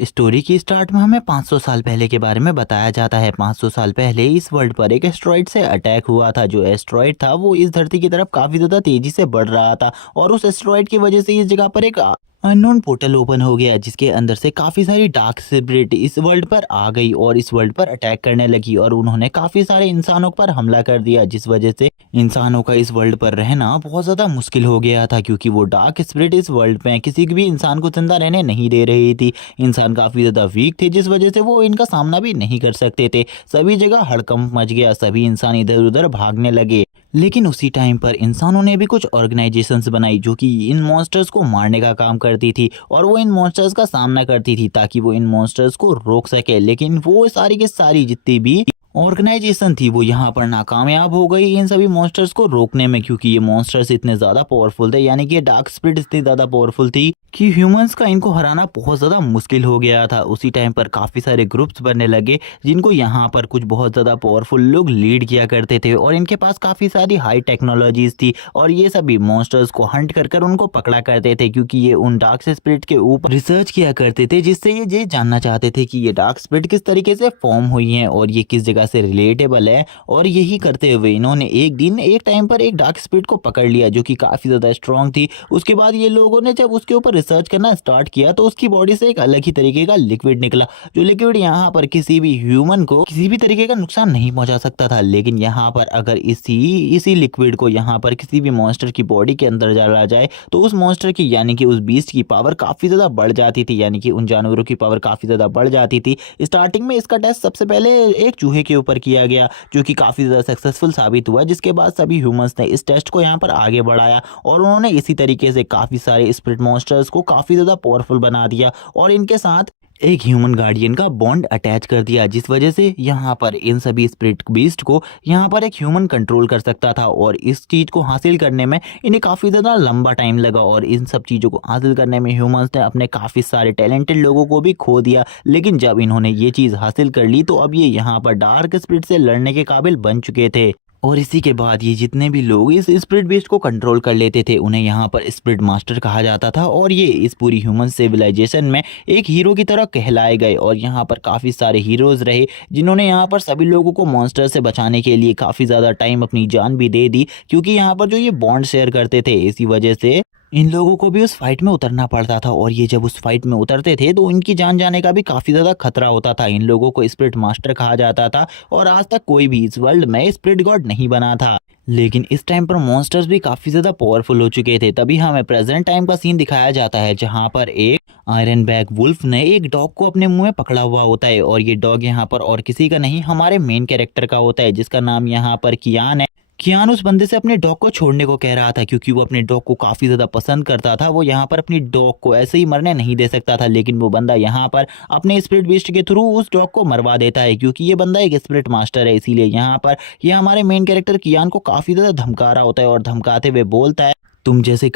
Story की start में हमें 500 साल पहले के बारे में बताया जाता है। 500 साल पहले इस वर्ल्ड पर एक एस्ट्रॉइड से अटैक हुआ था। जो एस्ट्रॉइड था वो इस धरती की तरफ काफी ज्यादा तेजी से बढ़ रहा था और उस एस्ट्रॉइड की वजह से इस जगह पर एक अननोन पोर्टल ओपन हो गया, जिसके अंदर से काफी सारी डार्क स्पिरिट इस वर्ल्ड पर आ गई और इस वर्ल्ड पर अटैक करने लगी और उन्होंने काफी सारे इंसानों पर हमला कर दिया, जिस वजह से इंसानों का इस वर्ल्ड पर रहना बहुत ज्यादा मुश्किल हो गया था, क्योंकि वो डार्क स्पिरिट इस वर्ल्ड में किसी भी इंसान को जिंदा रहने नहीं दे रही थी। इंसान काफी ज्यादा वीक थे, जिस वजह से वो इनका सामना भी नहीं कर सकते थे। सभी जगह हड़कंप मच गया, सभी इंसान इधर उधर भागने लगे। लेकिन उसी टाइम पर इंसानों ने भी कुछ ऑर्गेनाइजेशंस बनाई जो कि इन मॉन्स्टर्स को मारने का काम करती थी और वो इन मॉन्स्टर्स का सामना करती थी ताकि वो इन मॉन्स्टर्स को रोक सके। लेकिन वो सारी की सारी जितनी भी ऑर्गेनाइजेशन थी वो यहाँ पर नाकामयाब हो गई इन सभी मॉन्स्टर्स को रोकने में, क्योंकि ये मॉन्स्टर्स इतने ज्यादा पावरफुल थे, यानी कि ये डार्क स्पिरिट इतनी ज्यादा पावरफुल थी कि ह्यूमंस का इनको हराना बहुत ज्यादा मुश्किल हो गया था। उसी टाइम पर काफी सारे ग्रुप्स बनने लगे जिनको यहाँ पर कुछ बहुत ज्यादा पावरफुल लोग लीड किया करते थे और इनके पास काफी सारी हाई टेक्नोलॉजीज थी और ये सभी मॉन्स्टर्स को हंट कर कर उनको पकड़ा करते थे, क्योंकि ये उन डार्क स्पिरिट के ऊपर रिसर्च किया करते थे, जिससे ये जानना चाहते थे कि ये डार्क स्पिरिट किस तरीके से फॉर्म हुई है और ये किस जगह से रिलेटेबल है। और यही करते हुए इन्होंने एक टाइम पर एक डार्क स्पिरिट को पकड़ लिया जो कि काफी ज्यादा स्ट्रांग थी। उसके बाद ये लोगों ने जब उसके ऊपर रिसर्च करना स्टार्ट किया तो उसकी बॉडी से एक अलग ही तरीके का लिक्विड निकला, जो लिक्विड यहाँ पर किसी भी ह्यूमन को किसी भी तरीके का नुकसान नहीं पहुंचा सकता था। लेकिन यहाँ पर अगर इसी लिक्विड को यहाँ पर किसी भी मॉन्स्टर की बॉडी के अंदर डाला जाए तो उस मॉन्स्टर की यानी कि उस बीस्ट की पावर काफी ज्यादा बढ़ जाती थी, यानी कि उन जानवरों की पावर काफी ज्यादा बढ़ जाती थी। स्टार्टिंग में इसका टेस्ट सबसे पहले एक चूहे के ऊपर किया गया जो कि काफी ज्यादा सक्सेसफुल साबित हुआ, जिसके बाद सभी ह्यूमंस ने इस टेस्ट को यहाँ पर आगे बढ़ाया और उन्होंने इसी तरीके से काफी सारे स्पिरिट मॉन्स्टर्स को काफी ज्यादा पावरफुल बना दिया और इनके साथ एक ह्यूमन गार्डियन का बॉन्ड अटैच कर दिया, जिस वजह से यहाँ पर इन सभी स्पिरिट बीस्ट को यहाँ पर एक ह्यूमन कंट्रोल कर सकता था। और इस चीज को हासिल करने में इन्हें काफी ज्यादा लंबा टाइम लगा और इन सब चीजों को हासिल करने में ह्यूमंस ने अपने काफी सारे टैलेंटेड लोगों को भी खो दिया। लेकिन जब इन्होंने ये चीज हासिल कर ली तो अब ये यहाँ पर डार्क स्पिरिट से लड़ने के काबिल बन चुके थे और इसी के बाद ये जितने भी लोग इस स्पिरिट बीस्ट को कंट्रोल कर लेते थे उन्हें यहाँ पर स्पिरिट मास्टर कहा जाता था और ये इस पूरी ह्यूमन सिविलाइजेशन में एक हीरो की तरह कहलाए गए। और यहाँ पर काफ़ी सारे हीरोज रहे जिन्होंने यहाँ पर सभी लोगों को मॉन्स्टर से बचाने के लिए काफ़ी ज़्यादा टाइम अपनी जान भी दे दी, क्योंकि यहाँ पर जो ये बॉन्ड शेयर करते थे इसी वजह से इन लोगों को भी उस फाइट में उतरना पड़ता था और ये जब उस फाइट में उतरते थे तो इनकी जान जाने का भी काफी ज्यादा खतरा होता था। इन लोगों को स्पिरिट मास्टर कहा जाता था और आज तक कोई भी इस वर्ल्ड में स्पिरिट गॉड नहीं बना था। लेकिन इस टाइम पर मॉन्स्टर्स भी काफी ज्यादा पावरफुल हो चुके थे। तभी हमें प्रेजेंट टाइम का सीन दिखाया जाता है जहां पर एक आयरन बैक वुल्फ ने एक डॉग को अपने मुंह में पकड़ा हुआ होता है और ये डॉग यहाँ पर और किसी का नहीं हमारे मेन कैरेक्टर का होता है, जिसका नाम यहाँ पर कियान है। कियान उस बंदे से अपने डॉग को छोड़ने को कह रहा था क्योंकि वो अपने डॉग को काफी ज्यादा पसंद करता था। वो यहाँ पर अपनी डॉग को ऐसे ही मरने नहीं दे सकता था, लेकिन वो बंदा यहाँ पर अपने स्पिरिट बीस्ट के थ्रू उस डॉग को मरवा देता है, क्योंकि ये बंदा एक स्पिरिट मास्टर है। इसीलिए यहाँ पर ये हमारे मेन कैरेक्टर कियान को काफी ज्यादा धमका रहा होता है और धमकाते हुए बोलता है तुम जैसे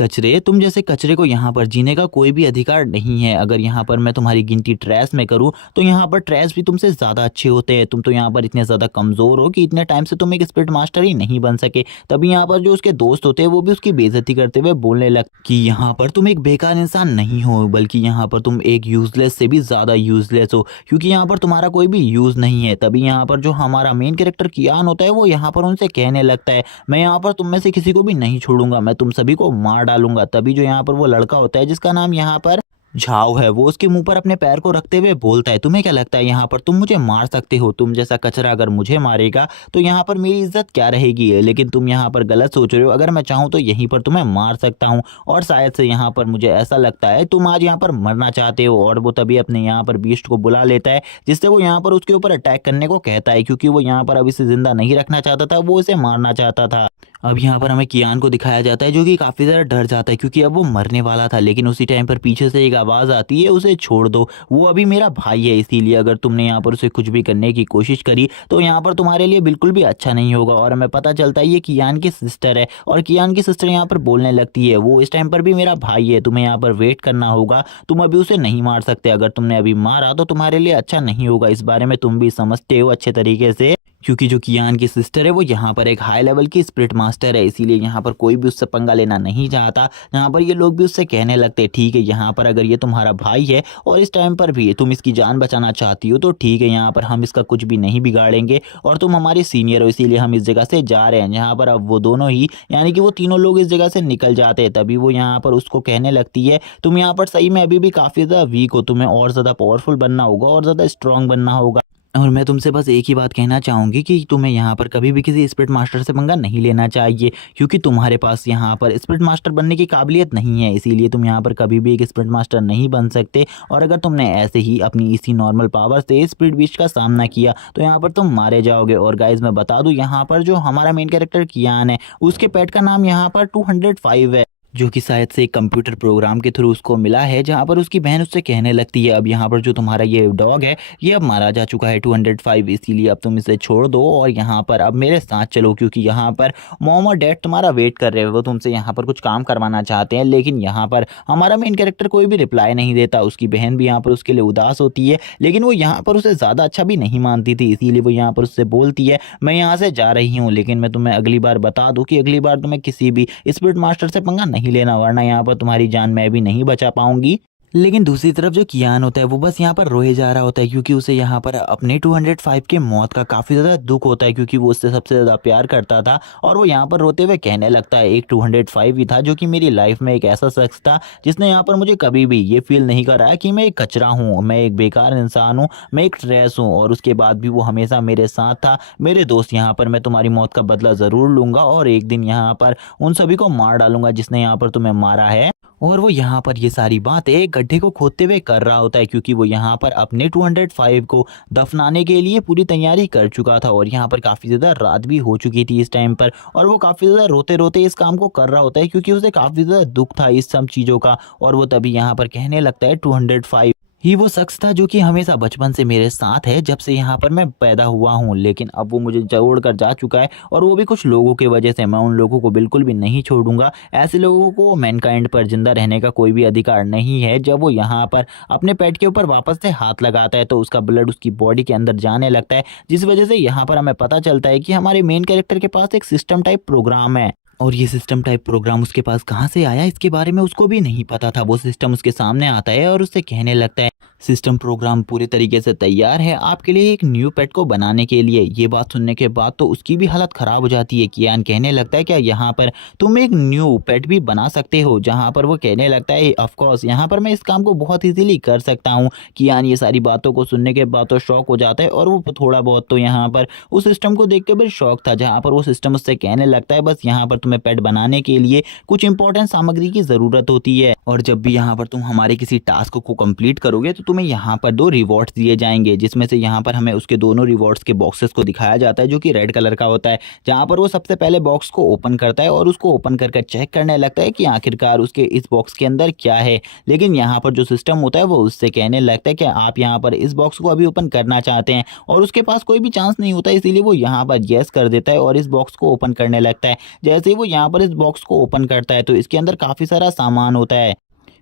कचरे को यहाँ पर जीने का कोई भी अधिकार नहीं है। अगर यहाँ पर मैं तुम्हारी गिनती ट्रैश में करूँ तो यहाँ पर ट्रैश भी तुमसे ज्यादा अच्छे होते हैं। तुम तो यहाँ पर इतने ज्यादा कमजोर हो कि इतने टाइम से तुम एक स्पिरिट मास्टर ही नहीं बन सके। तभी यहाँ पर जो उसके दोस्त होते हैं वो भी उसकी बेइज्जती करते हुए बोलने लग कि यहाँ पर तुम एक बेकार इंसान नहीं हो, बल्कि यहाँ पर तुम एक यूजलेस से भी ज्यादा यूजलेस हो, क्योंकि यहाँ पर तुम्हारा कोई भी यूज नहीं है। तभी यहाँ पर जो हमारा मेन कैरेक्टर कियान होता है वो यहाँ पर उनसे कहने लगता है मैं यहाँ पर तुम में से किसी को भी नहीं छोड़ूंगा, मैं तुम सभी को मार डालूंगा। तभी जो यहाँ पर वो लड़का होता है जिसका नाम यहाँ पर झाओ है, वो उसके मुंह पर अपने पैर को रखते हुए बोलता है तुम्हें क्या लगता है यहाँ पर तुम मुझे मार सकते हो? तुम जैसा कचरा अगर मुझे मारेगा तो यहाँ पर मेरी इज्जत क्या रहेगी? लेकिन तुम यहाँ पर गलत सोच रहे हो। अगर मैं चाहूँ तो यहीं पर तुम्हें मार सकता हूँ और शायद से यहाँ पर मुझे ऐसा लगता है तुम आज यहाँ पर मरना चाहते हो। और वो तभी अपने यहाँ पर बीस्ट को बुला लेता है, जिससे वो यहाँ पर उसके ऊपर अटैक करने को कहता है, क्योंकि वो यहाँ पर अब इसे जिंदा नहीं रखना चाहता था, वो इसे मारना चाहता था। अब यहाँ पर हमें कियान को दिखाया जाता है जो कि काफी ज्यादा डर जाता है क्योंकि अब वो मरने वाला था। लेकिन उसी टाइम पर पीछे से एक आवाज आती है उसे छोड़ दो, वो अभी मेरा भाई है, इसीलिए अगर तुमने यहाँ पर उसे कुछ भी करने की कोशिश करी तो यहाँ पर तुम्हारे लिए बिल्कुल भी अच्छा नहीं होगा। और हमें पता चलता है ये कियान की सिस्टर है और कियान की सिस्टर यहाँ पर बोलने लगती है वो इस टाइम पर भी मेरा भाई है, तुम्हें यहाँ पर वेट करना होगा, तुम अभी उसे नहीं मार सकते। अगर तुमने अभी मारा तो तुम्हारे लिए अच्छा नहीं होगा, इस बारे में तुम भी समझते हो अच्छे तरीके से। क्योंकि जो कियान की सिस्टर है वो यहाँ पर एक हाई लेवल की स्पिरिट मास्टर है, इसीलिए यहाँ पर कोई भी उससे पंगा लेना नहीं चाहता। यहाँ पर ये लोग भी उससे कहने लगते हैं ठीक है, यहाँ पर अगर ये तुम्हारा भाई है और इस टाइम पर भी तुम इसकी जान बचाना चाहती हो तो ठीक है, यहाँ पर हम इसका कुछ भी नहीं बिगाड़ेंगे और तुम हमारे सीनियर हो इसीलिए हम इस जगह से जा रहे हैं। यहाँ पर अब वो दोनों ही यानी कि वो तीनों लोग इस जगह से निकल जाते हैं। तभी वो यहाँ पर उसको कहने लगती है तुम यहाँ पर सही में अभी भी काफ़ी ज़्यादा वीक हो, तुम्हें और ज़्यादा पावरफुल बनना होगा और ज़्यादा स्ट्रांग बनना होगा। और मैं तुमसे बस एक ही बात कहना चाहूँगी कि तुम्हें यहाँ पर कभी भी किसी स्पिरिट मास्टर से पंगा नहीं लेना चाहिए, क्योंकि तुम्हारे पास यहाँ पर स्पिरिट मास्टर बनने की काबिलियत नहीं है, इसीलिए तुम यहाँ पर कभी भी एक स्पिरिट मास्टर नहीं बन सकते। और अगर तुमने ऐसे ही अपनी इसी नॉर्मल पावर से स्पिरिट बीस्ट का सामना किया तो यहाँ पर तुम मारे जाओगे। और गाइज मैं बता दूँ, यहाँ पर जो हमारा मेन कैरेक्टर कियान है उसके पेट का नाम यहाँ पर 205 है, जो कि शायद से एक कंप्यूटर प्रोग्राम के थ्रू उसको मिला है, जहाँ पर उसकी बहन उससे कहने लगती है अब यहाँ पर जो तुम्हारा ये डॉग है ये अब मारा जा चुका है 205, इसीलिए अब तुम इसे छोड़ दो और यहाँ पर अब मेरे साथ चलो, क्योंकि यहाँ पर मॉम और डैड तुम्हारा वेट कर रहे हैं, वो तुमसे यहाँ पर कुछ काम करवाना चाहते हैं। लेकिन यहाँ पर हमारा मेन कैरेक्टर कोई भी रिप्लाई नहीं देता, उसकी बहन भी यहाँ पर उसके लिए उदास होती है, लेकिन वो यहाँ पर उसे ज़्यादा अच्छा भी नहीं मानती थी, इसीलिए वो यहाँ पर उससे बोलती है मैं यहाँ से जा रही हूँ, लेकिन मैं तुम्हें अगली बार बता दूँ कि अगली बार तुम्हें किसी भी स्पिरिट मास्टर से पंगा नहीं लेना, वरना यहाँ पर तुम्हारी जान मैं भी नहीं बचा पाऊंगी। लेकिन दूसरी तरफ जो कियान होता है वो बस यहाँ पर रोए जा रहा होता है, क्योंकि उसे यहाँ पर अपने 205 के मौत का काफ़ी ज़्यादा दुख होता है, क्योंकि वो उससे सबसे ज़्यादा प्यार करता था। और वो यहाँ पर रोते हुए कहने लगता है एक 205 ही था जो कि मेरी लाइफ में एक ऐसा शख्स था जिसने यहाँ पर मुझे कभी भी ये फील नहीं कराया कि मैं एक कचरा हूँ, मैं एक बेकार इंसान हूँ, मैं एक ट्रेस हूँ। और उसके बाद भी वो हमेशा मेरे साथ था। मेरे दोस्त, यहाँ पर मैं तुम्हारी मौत का बदला ज़रूर लूँगा और एक दिन यहाँ पर उन सभी को मार डालूंगा जिसने यहाँ पर तुम्हें मारा है। और वो यहाँ पर ये सारी बातें एक गड्ढे को खोदते हुए कर रहा होता है, क्योंकि वो यहाँ पर अपने 205 को दफनाने के लिए पूरी तैयारी कर चुका था। और यहाँ पर काफ़ी ज़्यादा रात भी हो चुकी थी इस टाइम पर, और वो काफ़ी ज़्यादा रोते रोते इस काम को कर रहा होता है, क्योंकि उसे काफ़ी ज़्यादा दुख था इस सब चीज़ों का। और वो तभी यहाँ पर कहने लगता है 205 ही वो शख्स था जो कि हमेशा बचपन से मेरे साथ है, जब से यहाँ पर मैं पैदा हुआ हूँ, लेकिन अब वो मुझे छोड़ कर जा चुका है, और वो भी कुछ लोगों की वजह से। मैं उन लोगों को बिल्कुल भी नहीं छोड़ूंगा। ऐसे लोगों को मैनकाइंड पर जिंदा रहने का कोई भी अधिकार नहीं है। जब वो यहाँ पर अपने पेट के ऊपर वापस से हाथ लगाता है तो उसका ब्लड उसकी बॉडी के अंदर जाने लगता है, जिस वजह से यहाँ पर हमें पता चलता है कि हमारे मेन कैरेक्टर के पास एक सिस्टम टाइप प्रोग्राम है। और ये सिस्टम टाइप प्रोग्राम उसके पास कहाँ से आया इसके बारे में उसको भी नहीं पता था। वो सिस्टम उसके सामने आता है और उससे कहने लगता है सिस्टम प्रोग्राम पूरे तरीके से तैयार है आपके लिए एक न्यू पेट को बनाने के लिए। ये बात सुनने के बाद तो उसकी भी हालत ख़राब हो जाती है। कियान कहने लगता है क्या यहाँ पर तुम एक न्यू पेट भी बना सकते हो? जहाँ पर वो कहने लगता है ऑफ कोर्स यहाँ पर मैं इस काम को बहुत इजीली कर सकता हूँ। कियान ये सारी बातों को सुनने के बाद तो शौक हो जाता है, और वो थोड़ा बहुत तो यहाँ पर उस सिस्टम को देख के भी शौक था, जहाँ पर वो सिस्टम उससे कहने लगता है बस यहाँ पर तुम्हें पेट बनाने के लिए कुछ इंपॉर्टेंट सामग्री की ज़रूरत होती है, और जब भी यहाँ पर तुम हमारे किसी टास्क को कंप्लीट करोगे तो तुम्हें यहाँ पर 2 रिवॉर्ड्स दिए जाएंगे, जिसमें से यहाँ पर हमें उसके दोनों रिवॉर्ड्स के बॉक्सेस को दिखाया जाता है जो कि रेड कलर का होता है। जहाँ पर वो सबसे पहले बॉक्स को ओपन करता है और उसको ओपन करके चेक करने लगता है कि आखिरकार उसके इस बॉक्स के अंदर क्या है। लेकिन यहाँ पर जो सिस्टम होता है वो उससे कहने लगता है कि आप यहाँ पर इस बॉक्स को अभी ओपन करना चाहते हैं, और उसके पास कोई भी चांस नहीं होता, इसीलिए वो यहाँ पर येस कर देता है और इस बॉक्स को ओपन करने लगता है। जैसे ही वो यहाँ पर इस बॉक्स को ओपन करता है तो इसके अंदर काफ़ी सारा सामान होता है,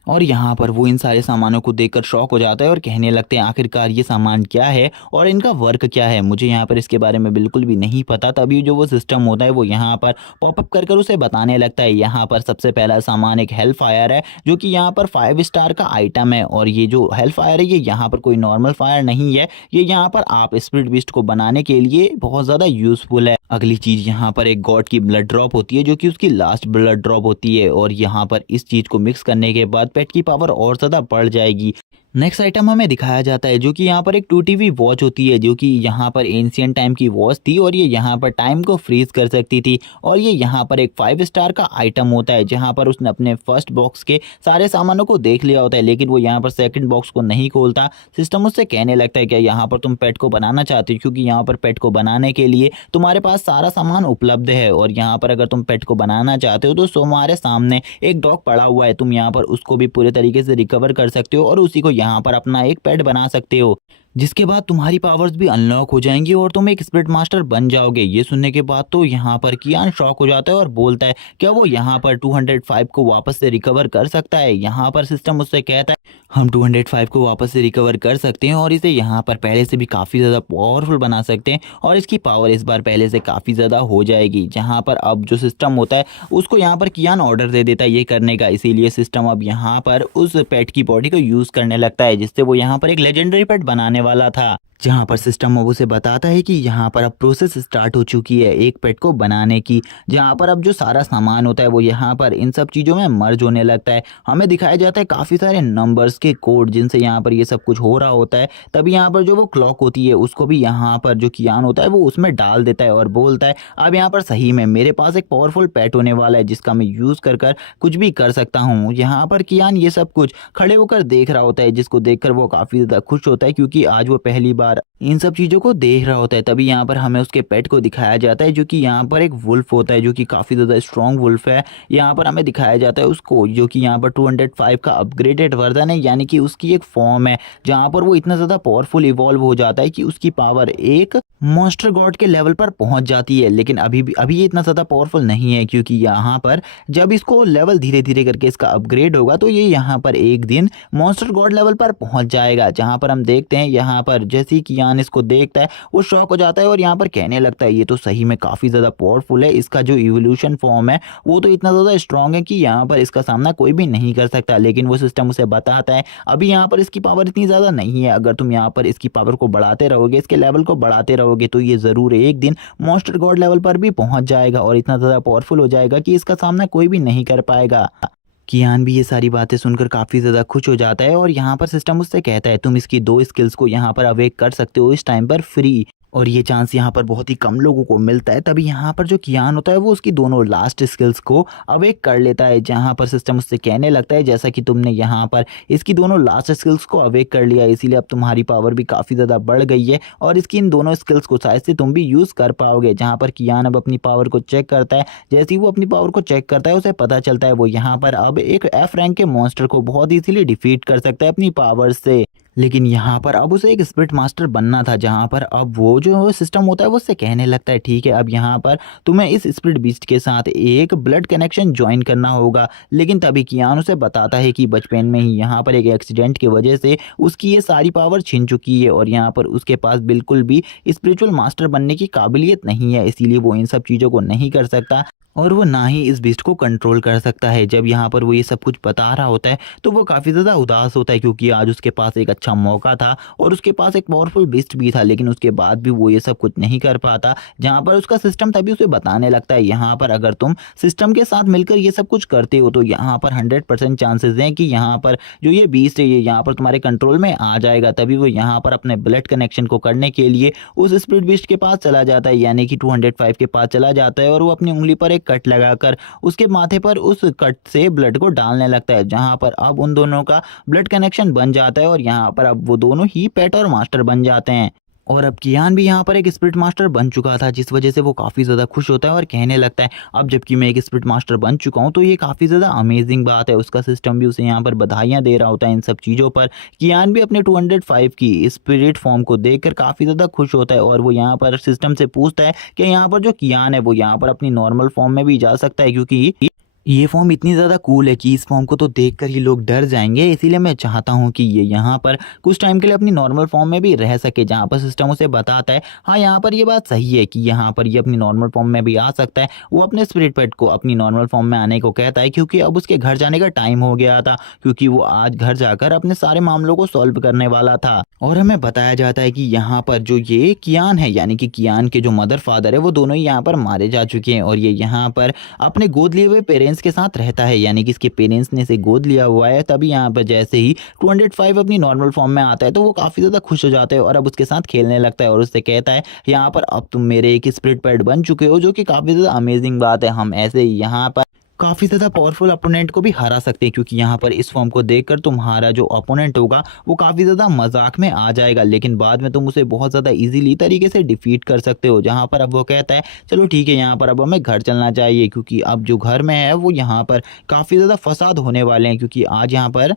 और यहाँ पर वो इन सारे सामानों को देखकर शॉक हो जाता है और कहने लगते हैं आखिरकार ये सामान क्या है और इनका वर्क क्या है, मुझे यहाँ पर इसके बारे में बिल्कुल भी नहीं पता। तभी जो वो सिस्टम होता है वो यहाँ पर पॉपअप कर उसे बताने लगता है। यहाँ पर सबसे पहला सामान एक हेल फायर है जो कि यहाँ पर 5 स्टार का आइटम है, और ये जो हेल फायर है ये यहाँ पर कोई नॉर्मल फायर नहीं है, ये यहाँ पर आप स्पिरिट बीस्ट को बनाने के लिए बहुत ज़्यादा यूजफुल है। अगली चीज़ यहाँ पर एक गॉड की ब्लड ड्रॉप होती है जो कि उसकी लास्ट ब्लड ड्रॉप होती है, और यहाँ पर इस चीज़ को मिक्स करने के बाद पेट की पावर और ज़्यादा बढ़ जाएगी। नेक्स्ट आइटम हमें दिखाया जाता है जो कि यहाँ पर एक 2TV वॉच होती है, जो कि यहाँ पर एंशियंट टाइम की वॉच थी और ये यहाँ पर टाइम को फ्रीज कर सकती थी। और ये यहाँ पर एक 5 स्टार का आइटम होता है, जहाँ पर उसने अपने फर्स्ट बॉक्स के सारे सामानों को देख लिया होता है, लेकिन वो यहाँ पर सेकंड बॉक्स को नहीं खोलता। सिस्टम उससे कहने लगता है कि यहाँ पर तुम पेट को बनाना चाहते हो, क्योंकि यहाँ पर पेट को बनाने के लिए तुम्हारे पास सारा सामान उपलब्ध है, और यहाँ पर अगर तुम पेट को बनाना चाहते हो तो तुम्हारे सामने एक डॉग पड़ा हुआ है, तुम यहाँ पर उसको भी पूरे तरीके से रिकवर कर सकते हो और उसी को यहाँ पर अपना एक पेट बना सकते हो। जिसके बाद तुम्हारी पावर्स भी अनलॉक हो जाएंगी और तुम एक स्पिरिट मास्टर बन जाओगे। ये सुनने के बाद तो यहाँ पर कियान शॉक हो जाता है और बोलता है क्या वो यहाँ पर 205 को वापस से रिकवर कर सकता है। यहाँ पर सिस्टम उससे कहता है हम 205 को वापस से रिकवर कर सकते हैं और इसे यहाँ पर पहले से भी काफ़ी ज़्यादा पावरफुल बना सकते हैं और इसकी पावर इस बार पहले से काफ़ी ज़्यादा हो जाएगी। जहाँ पर अब जो सिस्टम होता है उसको यहाँ पर कियान ऑर्डर दे देता है ये करने का, इसीलिए सिस्टम अब यहाँ पर उस पेट की बॉडी को यूज़ करने लगता है जिससे वो यहाँ पर एक लेजेंडरी पेट बनाने वाला था। जहाँ पर सिस्टम अब उसे बताता है कि यहाँ पर अब प्रोसेस स्टार्ट हो चुकी है एक पेट को बनाने की, जहाँ पर अब जो सारा सामान होता है वो यहाँ पर इन सब चीज़ों में मर्ज होने लगता है। हमें दिखाया जाता है काफ़ी सारे नंबर्स के कोड जिनसे यहाँ पर ये सब कुछ हो रहा होता है। तभी यहाँ पर जो वो क्लॉक होती है उसको भी यहाँ पर जो कियान होता है वो उसमें डाल देता है और बोलता है अब यहाँ पर सही में मेरे पास एक पावरफुल पेट होने वाला है जिसका मैं यूज़ कर कर कुछ भी कर सकता हूँ। यहाँ पर कियान ये सब कुछ खड़े होकर देख रहा होता है जिसको देखकर वो काफ़ी ज़्यादा खुश होता है क्योंकि आज वो पहली बार इन सब चीज़ों को देख रहा होता है। तभी यहाँ पर हमें उसके पेट को दिखाया जाता है जो कि यहाँ पर एक वुल्फ होता है जो कि काफ़ी ज़्यादा स्ट्रॉन्ग वुल्फ है। यहाँ पर हमें दिखाया जाता है उसको जो कि यहाँ पर 205 का अपग्रेडेड वर्जन है, यानी कि उसकी एक फॉर्म है जहाँ पर वो इतना ज़्यादा पावरफुल इवॉल्व हो जाता है कि उसकी पावर एक मॉन्स्टर गॉड के लेवल पर पहुँच जाती है। लेकिन अभी ये इतना ज़्यादा पावरफुल नहीं है क्योंकि यहाँ पर जब इसको लेवल धीरे धीरे करके इसका अपग्रेड होगा तो ये यहाँ पर एक दिन मॉन्स्टर गॉड लेवल पर पहुँच जाएगा। जहाँ पर हम देखते हैं यहाँ पर जैसे ही कियान इसको देखता है वो शॉक हो जाता है और यहाँ पर कहने लगता है ये तो सही में काफ़ी ज़्यादा पावरफुल है, इसका जो इवोल्यूशन फॉर्म है वो तो इतना ज़्यादा स्ट्रॉन्ग है कि यहाँ पर इसका सामना कोई भी नहीं कर सकता। लेकिन वो सिस्टम उसे बताता है अभी यहाँ पर इसकी पावर इतनी ज़्यादा नहीं है, अगर तुम यहाँ पर इसकी पावर को बढ़ाते रहोगे, इसके लेवल को बढ़ाते रहोगे तो ये ज़रूर एक दिन मॉन्स्टर गॉड लेवल पर भी पहुँच जाएगा और इतना ज़्यादा पावरफुल हो जाएगा कि इसका सामना कोई भी नहीं कर पाएगा। कियान भी ये सारी बातें सुनकर काफ़ी ज़्यादा खुश हो जाता है और यहाँ पर सिस्टम उससे कहता है तुम इसकी 2 स्किल्स को यहाँ पर अवेक कर सकते हो इस टाइम पर फ्री, और ये चांस यहाँ पर बहुत ही कम लोगों को मिलता है। तभी यहाँ पर जो कियान होता है वो उसकी दोनों लास्ट स्किल्स को अवेक कर लेता है। जहाँ पर सिस्टम उससे कहने लगता है जैसा कि तुमने यहाँ पर इसकी दोनों लास्ट स्किल्स को अवेक कर लिया इसीलिए अब तुम्हारी पावर भी काफ़ी ज़्यादा बढ़ गई है और इसकी इन दोनों स्किल्स को शायद से तुम भी यूज़ कर पाओगे। जहाँ पर कियान अब अपनी पावर को चेक करता है, जैसे ही वो अपनी पावर को चेक करता है उसे पता चलता है वो यहाँ पर अब एक F रैंक के मॉन्स्टर को बहुत ईजीली डिफीट कर सकता है अपनी पावर से। लेकिन यहाँ पर अब उसे एक स्पिरिट मास्टर बनना था, जहाँ पर अब वो जो सिस्टम होता है वो उससे कहने लगता है ठीक है अब यहाँ पर तुम्हें इस स्पिरिट बीस्ट के साथ एक ब्लड कनेक्शन ज्वाइन करना होगा। लेकिन तभी कियान उसे बताता है कि बचपन में ही यहाँ पर एक एक्सीडेंट की वजह से उसकी ये सारी पावर छिन चुकी है और यहाँ पर उसके पास बिल्कुल भी स्पिरिचुअल मास्टर बनने की काबिलियत नहीं है, इसीलिए वो इन सब चीज़ों को नहीं कर सकता और वो ना ही इस बीस्ट को कंट्रोल कर सकता है। जब यहाँ पर वो ये सब कुछ बता रहा होता है तो वो काफ़ी ज़्यादा उदास होता है क्योंकि आज उसके पास एक अच्छा मौका था और उसके पास एक पावरफुल बीस्ट भी था, लेकिन उसके बाद भी वो ये सब कुछ नहीं कर पाता। जहाँ पर उसका सिस्टम तभी उसे बताने लगता है यहाँ पर अगर तुम सिस्टम के साथ मिलकर ये सब कुछ करते हो तो यहाँ पर 100% चांसेस हैं कि यहाँ पर जो ये बीस्ट है ये यहाँ पर तुम्हारे कंट्रोल में आ जाएगा। तभी वो यहाँ पर अपने ब्लड कनेक्शन को करने के लिए उस स्पिरिट बीस्ट के पास चला जाता है, यानी कि 205 के पास चला जाता है और वो अपनी उंगली पर एक कट लगाकर उसके माथे पर उस कट से ब्लड को डालने लगता है। जहां पर अब उन दोनों का ब्लड कनेक्शन बन जाता है और यहाँ पर अब वो दोनों ही पेट और मास्टर बन जाते हैं। और अब कियान भी यहाँ पर एक स्पिरिट मास्टर बन चुका था जिस वजह से वो काफ़ी ज़्यादा खुश होता है और कहने लगता है अब जबकि मैं एक स्पिरिट मास्टर बन चुका हूँ तो ये काफ़ी ज़्यादा अमेजिंग बात है। उसका सिस्टम भी उसे यहाँ पर बधाइयाँ दे रहा होता है इन सब चीज़ों पर। कियान भी अपने 205 की स्पिरिट फॉर्म को देखकर काफ़ी ज़्यादा खुश होता है और वो यहाँ पर सिस्टम से पूछता है कि यहाँ पर जो कियान है वो यहाँ पर अपनी नॉर्मल फॉर्म में भी जा सकता है, क्योंकि ये फॉर्म इतनी ज़्यादा कूल है कि इस फॉर्म को तो देखकर ही लोग डर जाएंगे। इसीलिए मैं चाहता हूँ कि ये यहाँ पर कुछ टाइम के लिए अपनी नॉर्मल फॉर्म में भी रह सके। जहाँ पर सिस्टम उसे बताता है हाँ यहाँ पर ये बात सही है कि यहाँ पर ये अपनी नॉर्मल फॉर्म में भी आ सकता है। वो अपने स्पिरिट पेट को अपनी नॉर्मल फॉर्म में आने को कहता है क्योंकि अब उसके घर जाने का टाइम हो गया था, क्योंकि वो आज घर जाकर अपने सारे मामलों को सॉल्व करने वाला था। और हमें बताया जाता है कि यहाँ पर जो ये कियान है यानी कि कियान के जो मदर फादर है वो दोनों ही यहाँ पर मारे जा चुके हैं और ये यहाँ पर अपने गोद लिए हुए पेरेंट्स के साथ रहता है, यानी कि इसके पेरेंट्स ने इसे गोद लिया हुआ है। तभी यहाँ पर जैसे ही 205 अपनी नॉर्मल फॉर्म में आता है तो वो काफ़ी ज़्यादा खुश हो जाता है और अब उसके साथ खेलने लगता है और उससे कहता है यहाँ पर अब तुम मेरे एक स्पिरिट पेट बन चुके हो, जो कि काफ़ी ज़्यादा अमेजिंग बात है। हम ऐसे ही यहाँ पर काफ़ी ज़्यादा पावरफुल अपोनेंट को भी हरा सकते हैं, क्योंकि यहाँ पर इस फॉर्म को देखकर तुम्हारा जो अपोनेंट होगा वो काफ़ी ज़्यादा मजाक में आ जाएगा, लेकिन बाद में तुम उसे बहुत ज़्यादा इजीली तरीके से डिफीट कर सकते हो। जहाँ पर अब वो कहता है चलो ठीक है यहाँ पर अब हमें घर चलना चाहिए, क्योंकि अब जो घर में है वो यहाँ पर काफ़ी ज़्यादा फसाद होने वाले हैं, क्योंकि आज यहाँ पर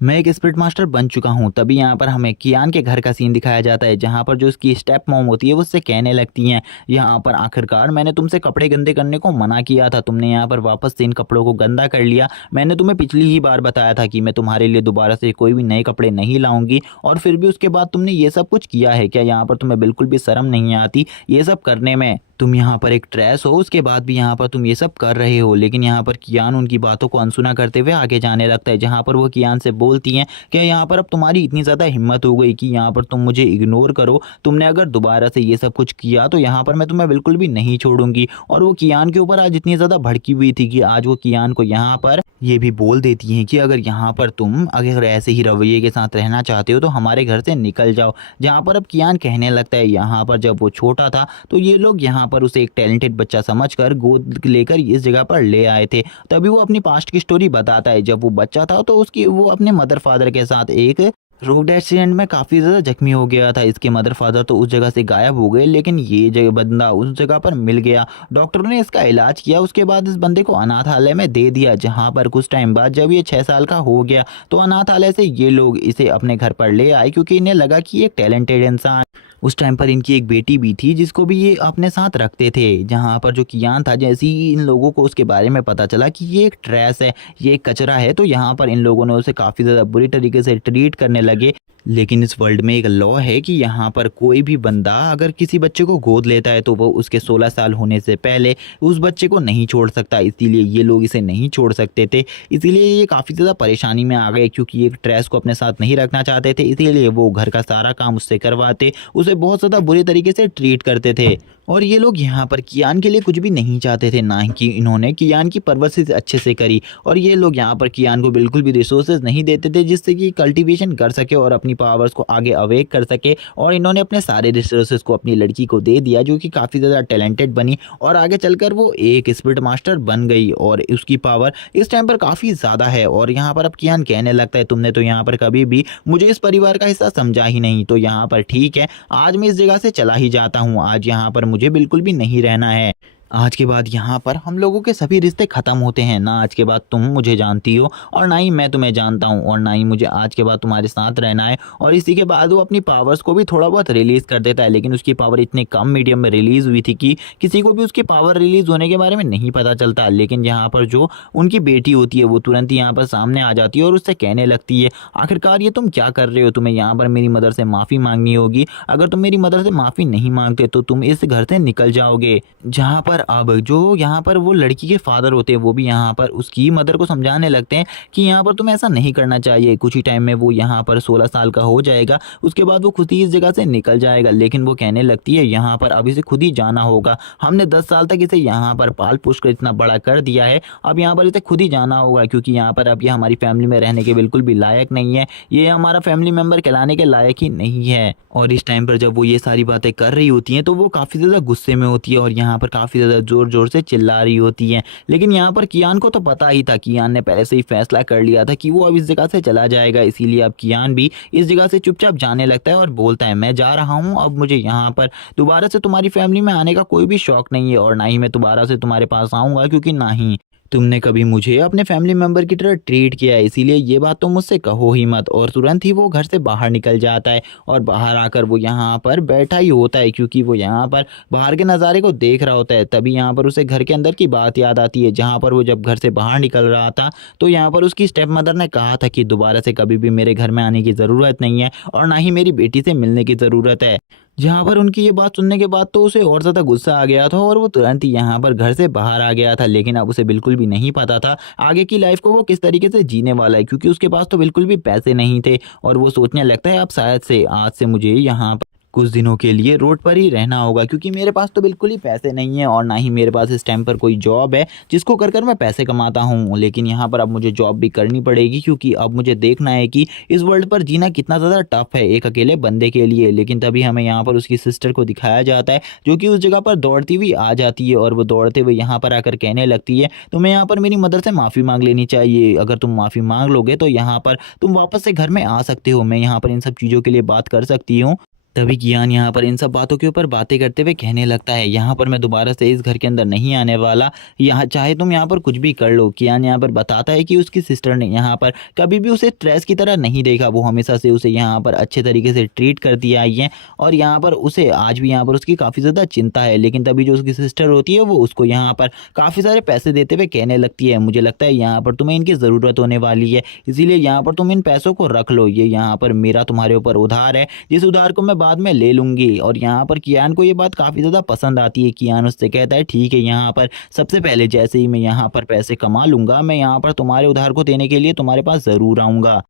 मैं एक स्पिरिट मास्टर बन चुका हूँ। तभी यहाँ पर हमें कियान के घर का सीन दिखाया जाता है, जहाँ पर जो उसकी स्टेप मॉम होती है वो उससे कहने लगती हैं, यहाँ पर आखिरकार मैंने तुमसे कपड़े गंदे करने को मना किया था, तुमने यहाँ पर वापस से इन कपड़ों को गंदा कर लिया। मैंने तुम्हें पिछली ही बार बताया था कि मैं तुम्हारे लिए दोबारा से कोई भी नए कपड़े नहीं लाऊंगी, और फिर भी उसके बाद तुमने ये सब कुछ किया है। क्या यहाँ पर तुम्हें बिल्कुल भी शर्म नहीं आती ये सब करने में? तुम यहाँ पर एक ट्रेस हो, उसके बाद भी यहाँ पर तुम ये सब कर रहे हो। लेकिन यहाँ पर कियान उनकी बातों को अनसुना करते हुए आगे जाने लगता है, जहाँ पर वो कियान से बोलती हैं कि यहाँ पर अब तुम्हारी इतनी ज़्यादा हिम्मत हो गई कि यहाँ पर तुम मुझे इग्नोर करो, तुमने अगर दोबारा से ये सब कुछ किया तो यहाँ पर मैं तुम्हें बिल्कुल भी नहीं छोड़ूंगी। और वो कियान के ऊपर आज इतनी ज़्यादा भड़की हुई थी कि आज वो कियान को यहाँ पर ये भी बोल देती हैं कि अगर यहाँ पर तुम अगर ऐसे ही रवैये के साथ रहना चाहते हो तो हमारे घर से निकल जाओ। जहाँ पर अब कियान कहने लगता है, यहाँ पर जब वो छोटा था तो ये लोग यहाँ पर उसे एक टैलेंटेड बच्चा समझकर गोद लेकर इस जगह पर ले आए थे। तभी वो अपनी पास्ट की स्टोरी बताता है, जब वो बच्चा था तो उसकी वो अपने मदर फादर के साथ एक रोड एक्सीडेंट में काफ़ी ज़्यादा जख्मी हो गया था। इसके मदर फादर तो उस जगह से गायब हो गए, लेकिन ये जगह बंदा उस जगह पर मिल गया। डॉक्टरों ने इसका इलाज किया, उसके बाद इस बंदे को अनाथालय में दे दिया, जहाँ पर कुछ टाइम बाद जब ये 6 साल का हो गया तो अनाथालय से ये लोग इसे अपने घर पर ले आए, क्योंकि इन्हें लगा कि ये एक टैलेंटेड इंसान। उस टाइम पर इनकी एक बेटी भी थी जिसको भी ये अपने साथ रखते थे। जहाँ पर जो कियान था, जैसे ही इन लोगों को उसके बारे में पता चला कि ये एक ट्रैश है, ये एक कचरा है, तो यहाँ पर इन लोगों ने उसे काफ़ी ज़्यादा बुरी तरीके से ट्रीट करने लगे। लेकिन इस वर्ल्ड में एक लॉ है कि यहाँ पर कोई भी बंदा अगर किसी बच्चे को गोद लेता है तो वो उसके 16 साल होने से पहले उस बच्चे को नहीं छोड़ सकता। इसीलिए ये लोग इसे नहीं छोड़ सकते थे। इसीलिए ये काफ़ी ज़्यादा परेशानी में आ गए, क्योंकि ये ट्रेस को अपने साथ नहीं रखना चाहते थे। इसीलिए वो घर का सारा काम उससे करवाते, उसे बहुत ज़्यादा बुरे तरीके से ट्रीट करते थे। और ये लोग यहाँ पर कियान के लिए कुछ भी नहीं चाहते थे, ना कि इन्होंने कियान की परवरिश अच्छे से करी। और ये लोग यहाँ पर कियान को बिल्कुल भी रिसोर्सेज नहीं देते थे जिससे कि कल्टीवेशन कर सके और अपनी पावर्स को आगे अवेक कर सके। और इन्होंने अपने सारे रिसोर्सेज को अपनी लड़की को दे दिया, जो कि काफ़ी ज़्यादा टैलेंटेड बनी और आगे चलकर वो एक स्पिरिट मास्टर बन गई। और उसकी पावर इस टाइम पर काफ़ी ज़्यादा है। और यहाँ पर अब कियान कहने लगता है, तुमने तो यहाँ पर कभी भी मुझे इस परिवार का हिस्सा समझा ही नहीं, तो यहाँ पर ठीक है, आज मैं इस जगह से चला ही जाता हूँ। आज यहाँ पर मुझे बिल्कुल भी नहीं रहना है। आज के बाद यहाँ पर हम लोगों के सभी रिश्ते ख़त्म होते हैं। ना आज के बाद तुम मुझे जानती हो और ना ही मैं तुम्हें जानता हूँ, और ना ही मुझे आज के बाद तुम्हारे साथ रहना है। और इसी के बाद वो अपनी पावर्स को भी थोड़ा बहुत रिलीज़ कर देता है, लेकिन उसकी पावर इतने कम मीडियम में रिलीज़ हुई थी कि किसी को भी उसकी पावर रिलीज़ होने के बारे में नहीं पता चलता। लेकिन यहाँ पर जो उनकी बेटी होती है वो तुरंत ही यहाँ पर सामने आ जाती है और उससे कहने लगती है, आखिरकार ये तुम क्या कर रहे हो? तुम्हें यहाँ पर मेरी मदर से माफ़ी मांगनी होगी। अगर तुम मेरी मदर से माफ़ी नहीं मांगते तो तुम इस घर से निकल जाओगे। जहाँ पर अब जो यहाँ पर वो लड़की के फादर होते हैं वो भी यहाँ पर उसकी मदर को समझाने लगते हैं कि यहाँ पर तुम्हें ऐसा नहीं करना चाहिए। कुछ ही टाइम में वो यहाँ पर 16 साल का हो जाएगा, उसके बाद वो खुद ही इस जगह से निकल जाएगा। लेकिन वो कहने लगती है, यहाँ पर अब इसे खुद ही जाना होगा। हमने 10 साल तक इसे यहाँ पर पाल पोस कर इतना बड़ा कर दिया है, अब यहाँ पर इसे खुद ही जाना होगा, क्योंकि यहाँ पर अब ये हमारी फैमिली में रहने के बिल्कुल भी लायक नहीं है। ये हमारा फैमिली मेम्बर कहलाने के लायक ही नहीं है। और इस टाइम पर जब वो ये सारी बातें कर रही होती हैं तो वो काफ़ी ज़्यादा गुस्से में होती है और यहाँ पर काफ़ी ज़्यादा ज़ोर ज़ोर से चिल्ला रही होती है। लेकिन यहाँ पर कियान को तो पता ही था, कियान ने पहले से ही फैसला कर लिया था कि वो अब इस जगह से चला जाएगा। इसीलिए अब कियान भी इस जगह से चुपचाप जाने लगता है और बोलता है, मैं जा रहा हूँ, अब मुझे यहाँ पर दोबारा से तुम्हारी फैमिली में आने का कोई भी शौक नहीं है, और ना ही मैं दोबारा से तुम्हारे पास आऊँगा, क्योंकि ना ही तुमने कभी मुझे अपने फैमिली मेंबर की तरह ट्रीट किया है। इसीलिए ये बात तो मुझसे कहो ही मत। और तुरंत ही वो घर से बाहर निकल जाता है और बाहर आकर वो यहाँ पर बैठा ही होता है, क्योंकि वो यहाँ पर बाहर के नज़ारे को देख रहा होता है। तभी यहाँ पर उसे घर के अंदर की बात याद आती है, जहाँ पर वो जब घर से बाहर निकल रहा था तो यहाँ पर उसकी स्टेप मदर ने कहा था कि दोबारा से कभी भी मेरे घर में आने की ज़रूरत नहीं है और ना ही मेरी बेटी से मिलने की ज़रूरत है। जहाँ पर उनकी ये बात सुनने के बाद तो उसे और ज़्यादा गुस्सा आ गया था और वो तुरंत ही यहाँ पर घर से बाहर आ गया था। लेकिन अब उसे बिल्कुल भी नहीं पता था आगे की लाइफ को वो किस तरीके से जीने वाला है, क्योंकि उसके पास तो बिल्कुल भी पैसे नहीं थे। और वो सोचने लगता है, अब शायद से आज से मुझे यहाँ कुछ दिनों के लिए रोड पर ही रहना होगा, क्योंकि मेरे पास तो बिल्कुल ही पैसे नहीं है और ना ही मेरे पास इस टाइम पर कोई जॉब है जिसको कर कर मैं पैसे कमाता हूँ। लेकिन यहाँ पर अब मुझे जॉब भी करनी पड़ेगी, क्योंकि अब मुझे देखना है कि इस वर्ल्ड पर जीना कितना ज़्यादा टफ है एक अकेले बंदे के लिए। लेकिन तभी हमें यहाँ पर उसकी सिस्टर को दिखाया जाता है, जो कि उस जगह पर दौड़ती हुई आ जाती है और वो दौड़ते हुए यहाँ पर आकर कहने लगती है, तुम्हें यहाँ पर मेरी मदर से माफ़ी मांग लेनी चाहिए। अगर तुम माफ़ी मांग लोगे तो यहाँ पर तुम वापस से घर में आ सकते हो, मैं यहाँ पर इन सब चीज़ों के लिए बात कर सकती हूँ। तभी कियान यहाँ पर इन सब बातों के ऊपर बातें करते हुए कहने लगता है, यहाँ पर मैं दोबारा से इस घर के अंदर नहीं आने वाला, यहाँ चाहे तुम यहाँ पर कुछ भी कर लो। कियान यहाँ पर बताता है कि उसकी सिस्टर ने यहाँ पर कभी भी उसे स्ट्रेस की तरह नहीं देखा, वो हमेशा से उसे यहाँ पर अच्छे तरीके से ट्रीट करती आई है और यहाँ पर उसे आज भी यहाँ पर उसकी काफ़ी ज़्यादा चिंता है। लेकिन तभी जो उसकी सिस्टर होती है वो उसको यहाँ पर काफ़ी सारे पैसे देते हुए कहने लगती है, मुझे लगता है यहाँ पर तुम्हें इनकी ज़रूरत होने वाली है, इसीलिए यहाँ पर तुम इन पैसों को रख लो, ये यहाँ पर मेरा तुम्हारे ऊपर उधार है, जिस उधार को मैं बाद में ले लूंगी। और यहाँ पर कियान को ये बात काफ़ी ज़्यादा पसंद आती है। कियान उससे कहता है, ठीक है, यहाँ पर सबसे पहले जैसे ही मैं यहाँ पर पैसे कमा लूंगा, मैं यहाँ पर तुम्हारे उधार को देने के लिए तुम्हारे पास ज़रूर आऊँगा।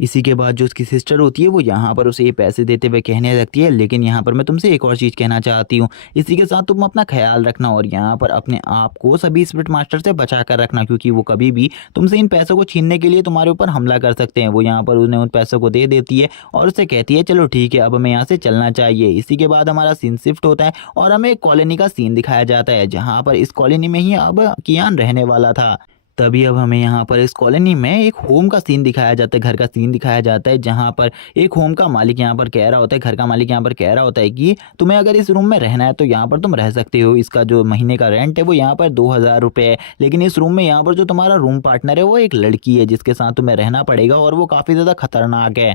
इसी के बाद जो उसकी सिस्टर होती है वो यहाँ पर उसे ये पैसे देते हुए कहने लगती है, लेकिन यहाँ पर मैं तुमसे एक और चीज़ कहना चाहती हूँ, इसी के साथ तुम अपना ख्याल रखना और यहाँ पर अपने आप को सभी स्पिरिट मास्टर से बचा कर रखना, क्योंकि वो कभी भी तुमसे इन पैसों को छीनने के लिए तुम्हारे ऊपर हमला कर सकते हैं। वो यहाँ पर उन्हें उन पैसों को दे देती है और उससे कहती है, चलो ठीक है, अब हमें यहाँ से चलना चाहिए। इसी के बाद हमारा सीन शिफ्ट होता है और हमें एक कॉलोनी का सीन दिखाया जाता है, जहाँ पर इस कॉलोनी में ही अब कियान रहने वाला था। तभी अब हमें यहाँ पर इस कॉलोनी में एक होम का सीन दिखाया जाता है, घर का सीन दिखाया जाता है, जहाँ पर एक होम का मालिक यहाँ पर कह रहा होता है, घर का मालिक यहाँ पर कह रहा होता है कि तुम्हें अगर इस रूम में रहना है तो यहाँ पर तुम रह सकते हो। इसका जो महीने का रेंट है वो यहाँ पर 2000 रुपये है, लेकिन इस रूम में यहाँ पर जो तुम्हारा रूम पार्टनर है वो एक लड़की है जिसके साथ तुम्हें रहना पड़ेगा और वो काफ़ी ज़्यादा खतरनाक है।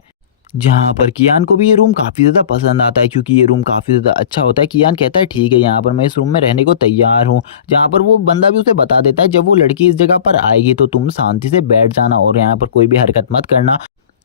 जहाँ पर कियान को भी ये रूम काफ़ी ज़्यादा पसंद आता है, क्योंकि ये रूम काफ़ी ज़्यादा अच्छा होता है। कियान कहता है, ठीक है, यहाँ पर मैं इस रूम में रहने को तैयार हूँ। जहाँ पर वो बंदा भी उसे बता देता है, जब वो लड़की इस जगह पर आएगी तो तुम शांति से बैठ जाना और यहाँ पर कोई भी हरकत मत करना,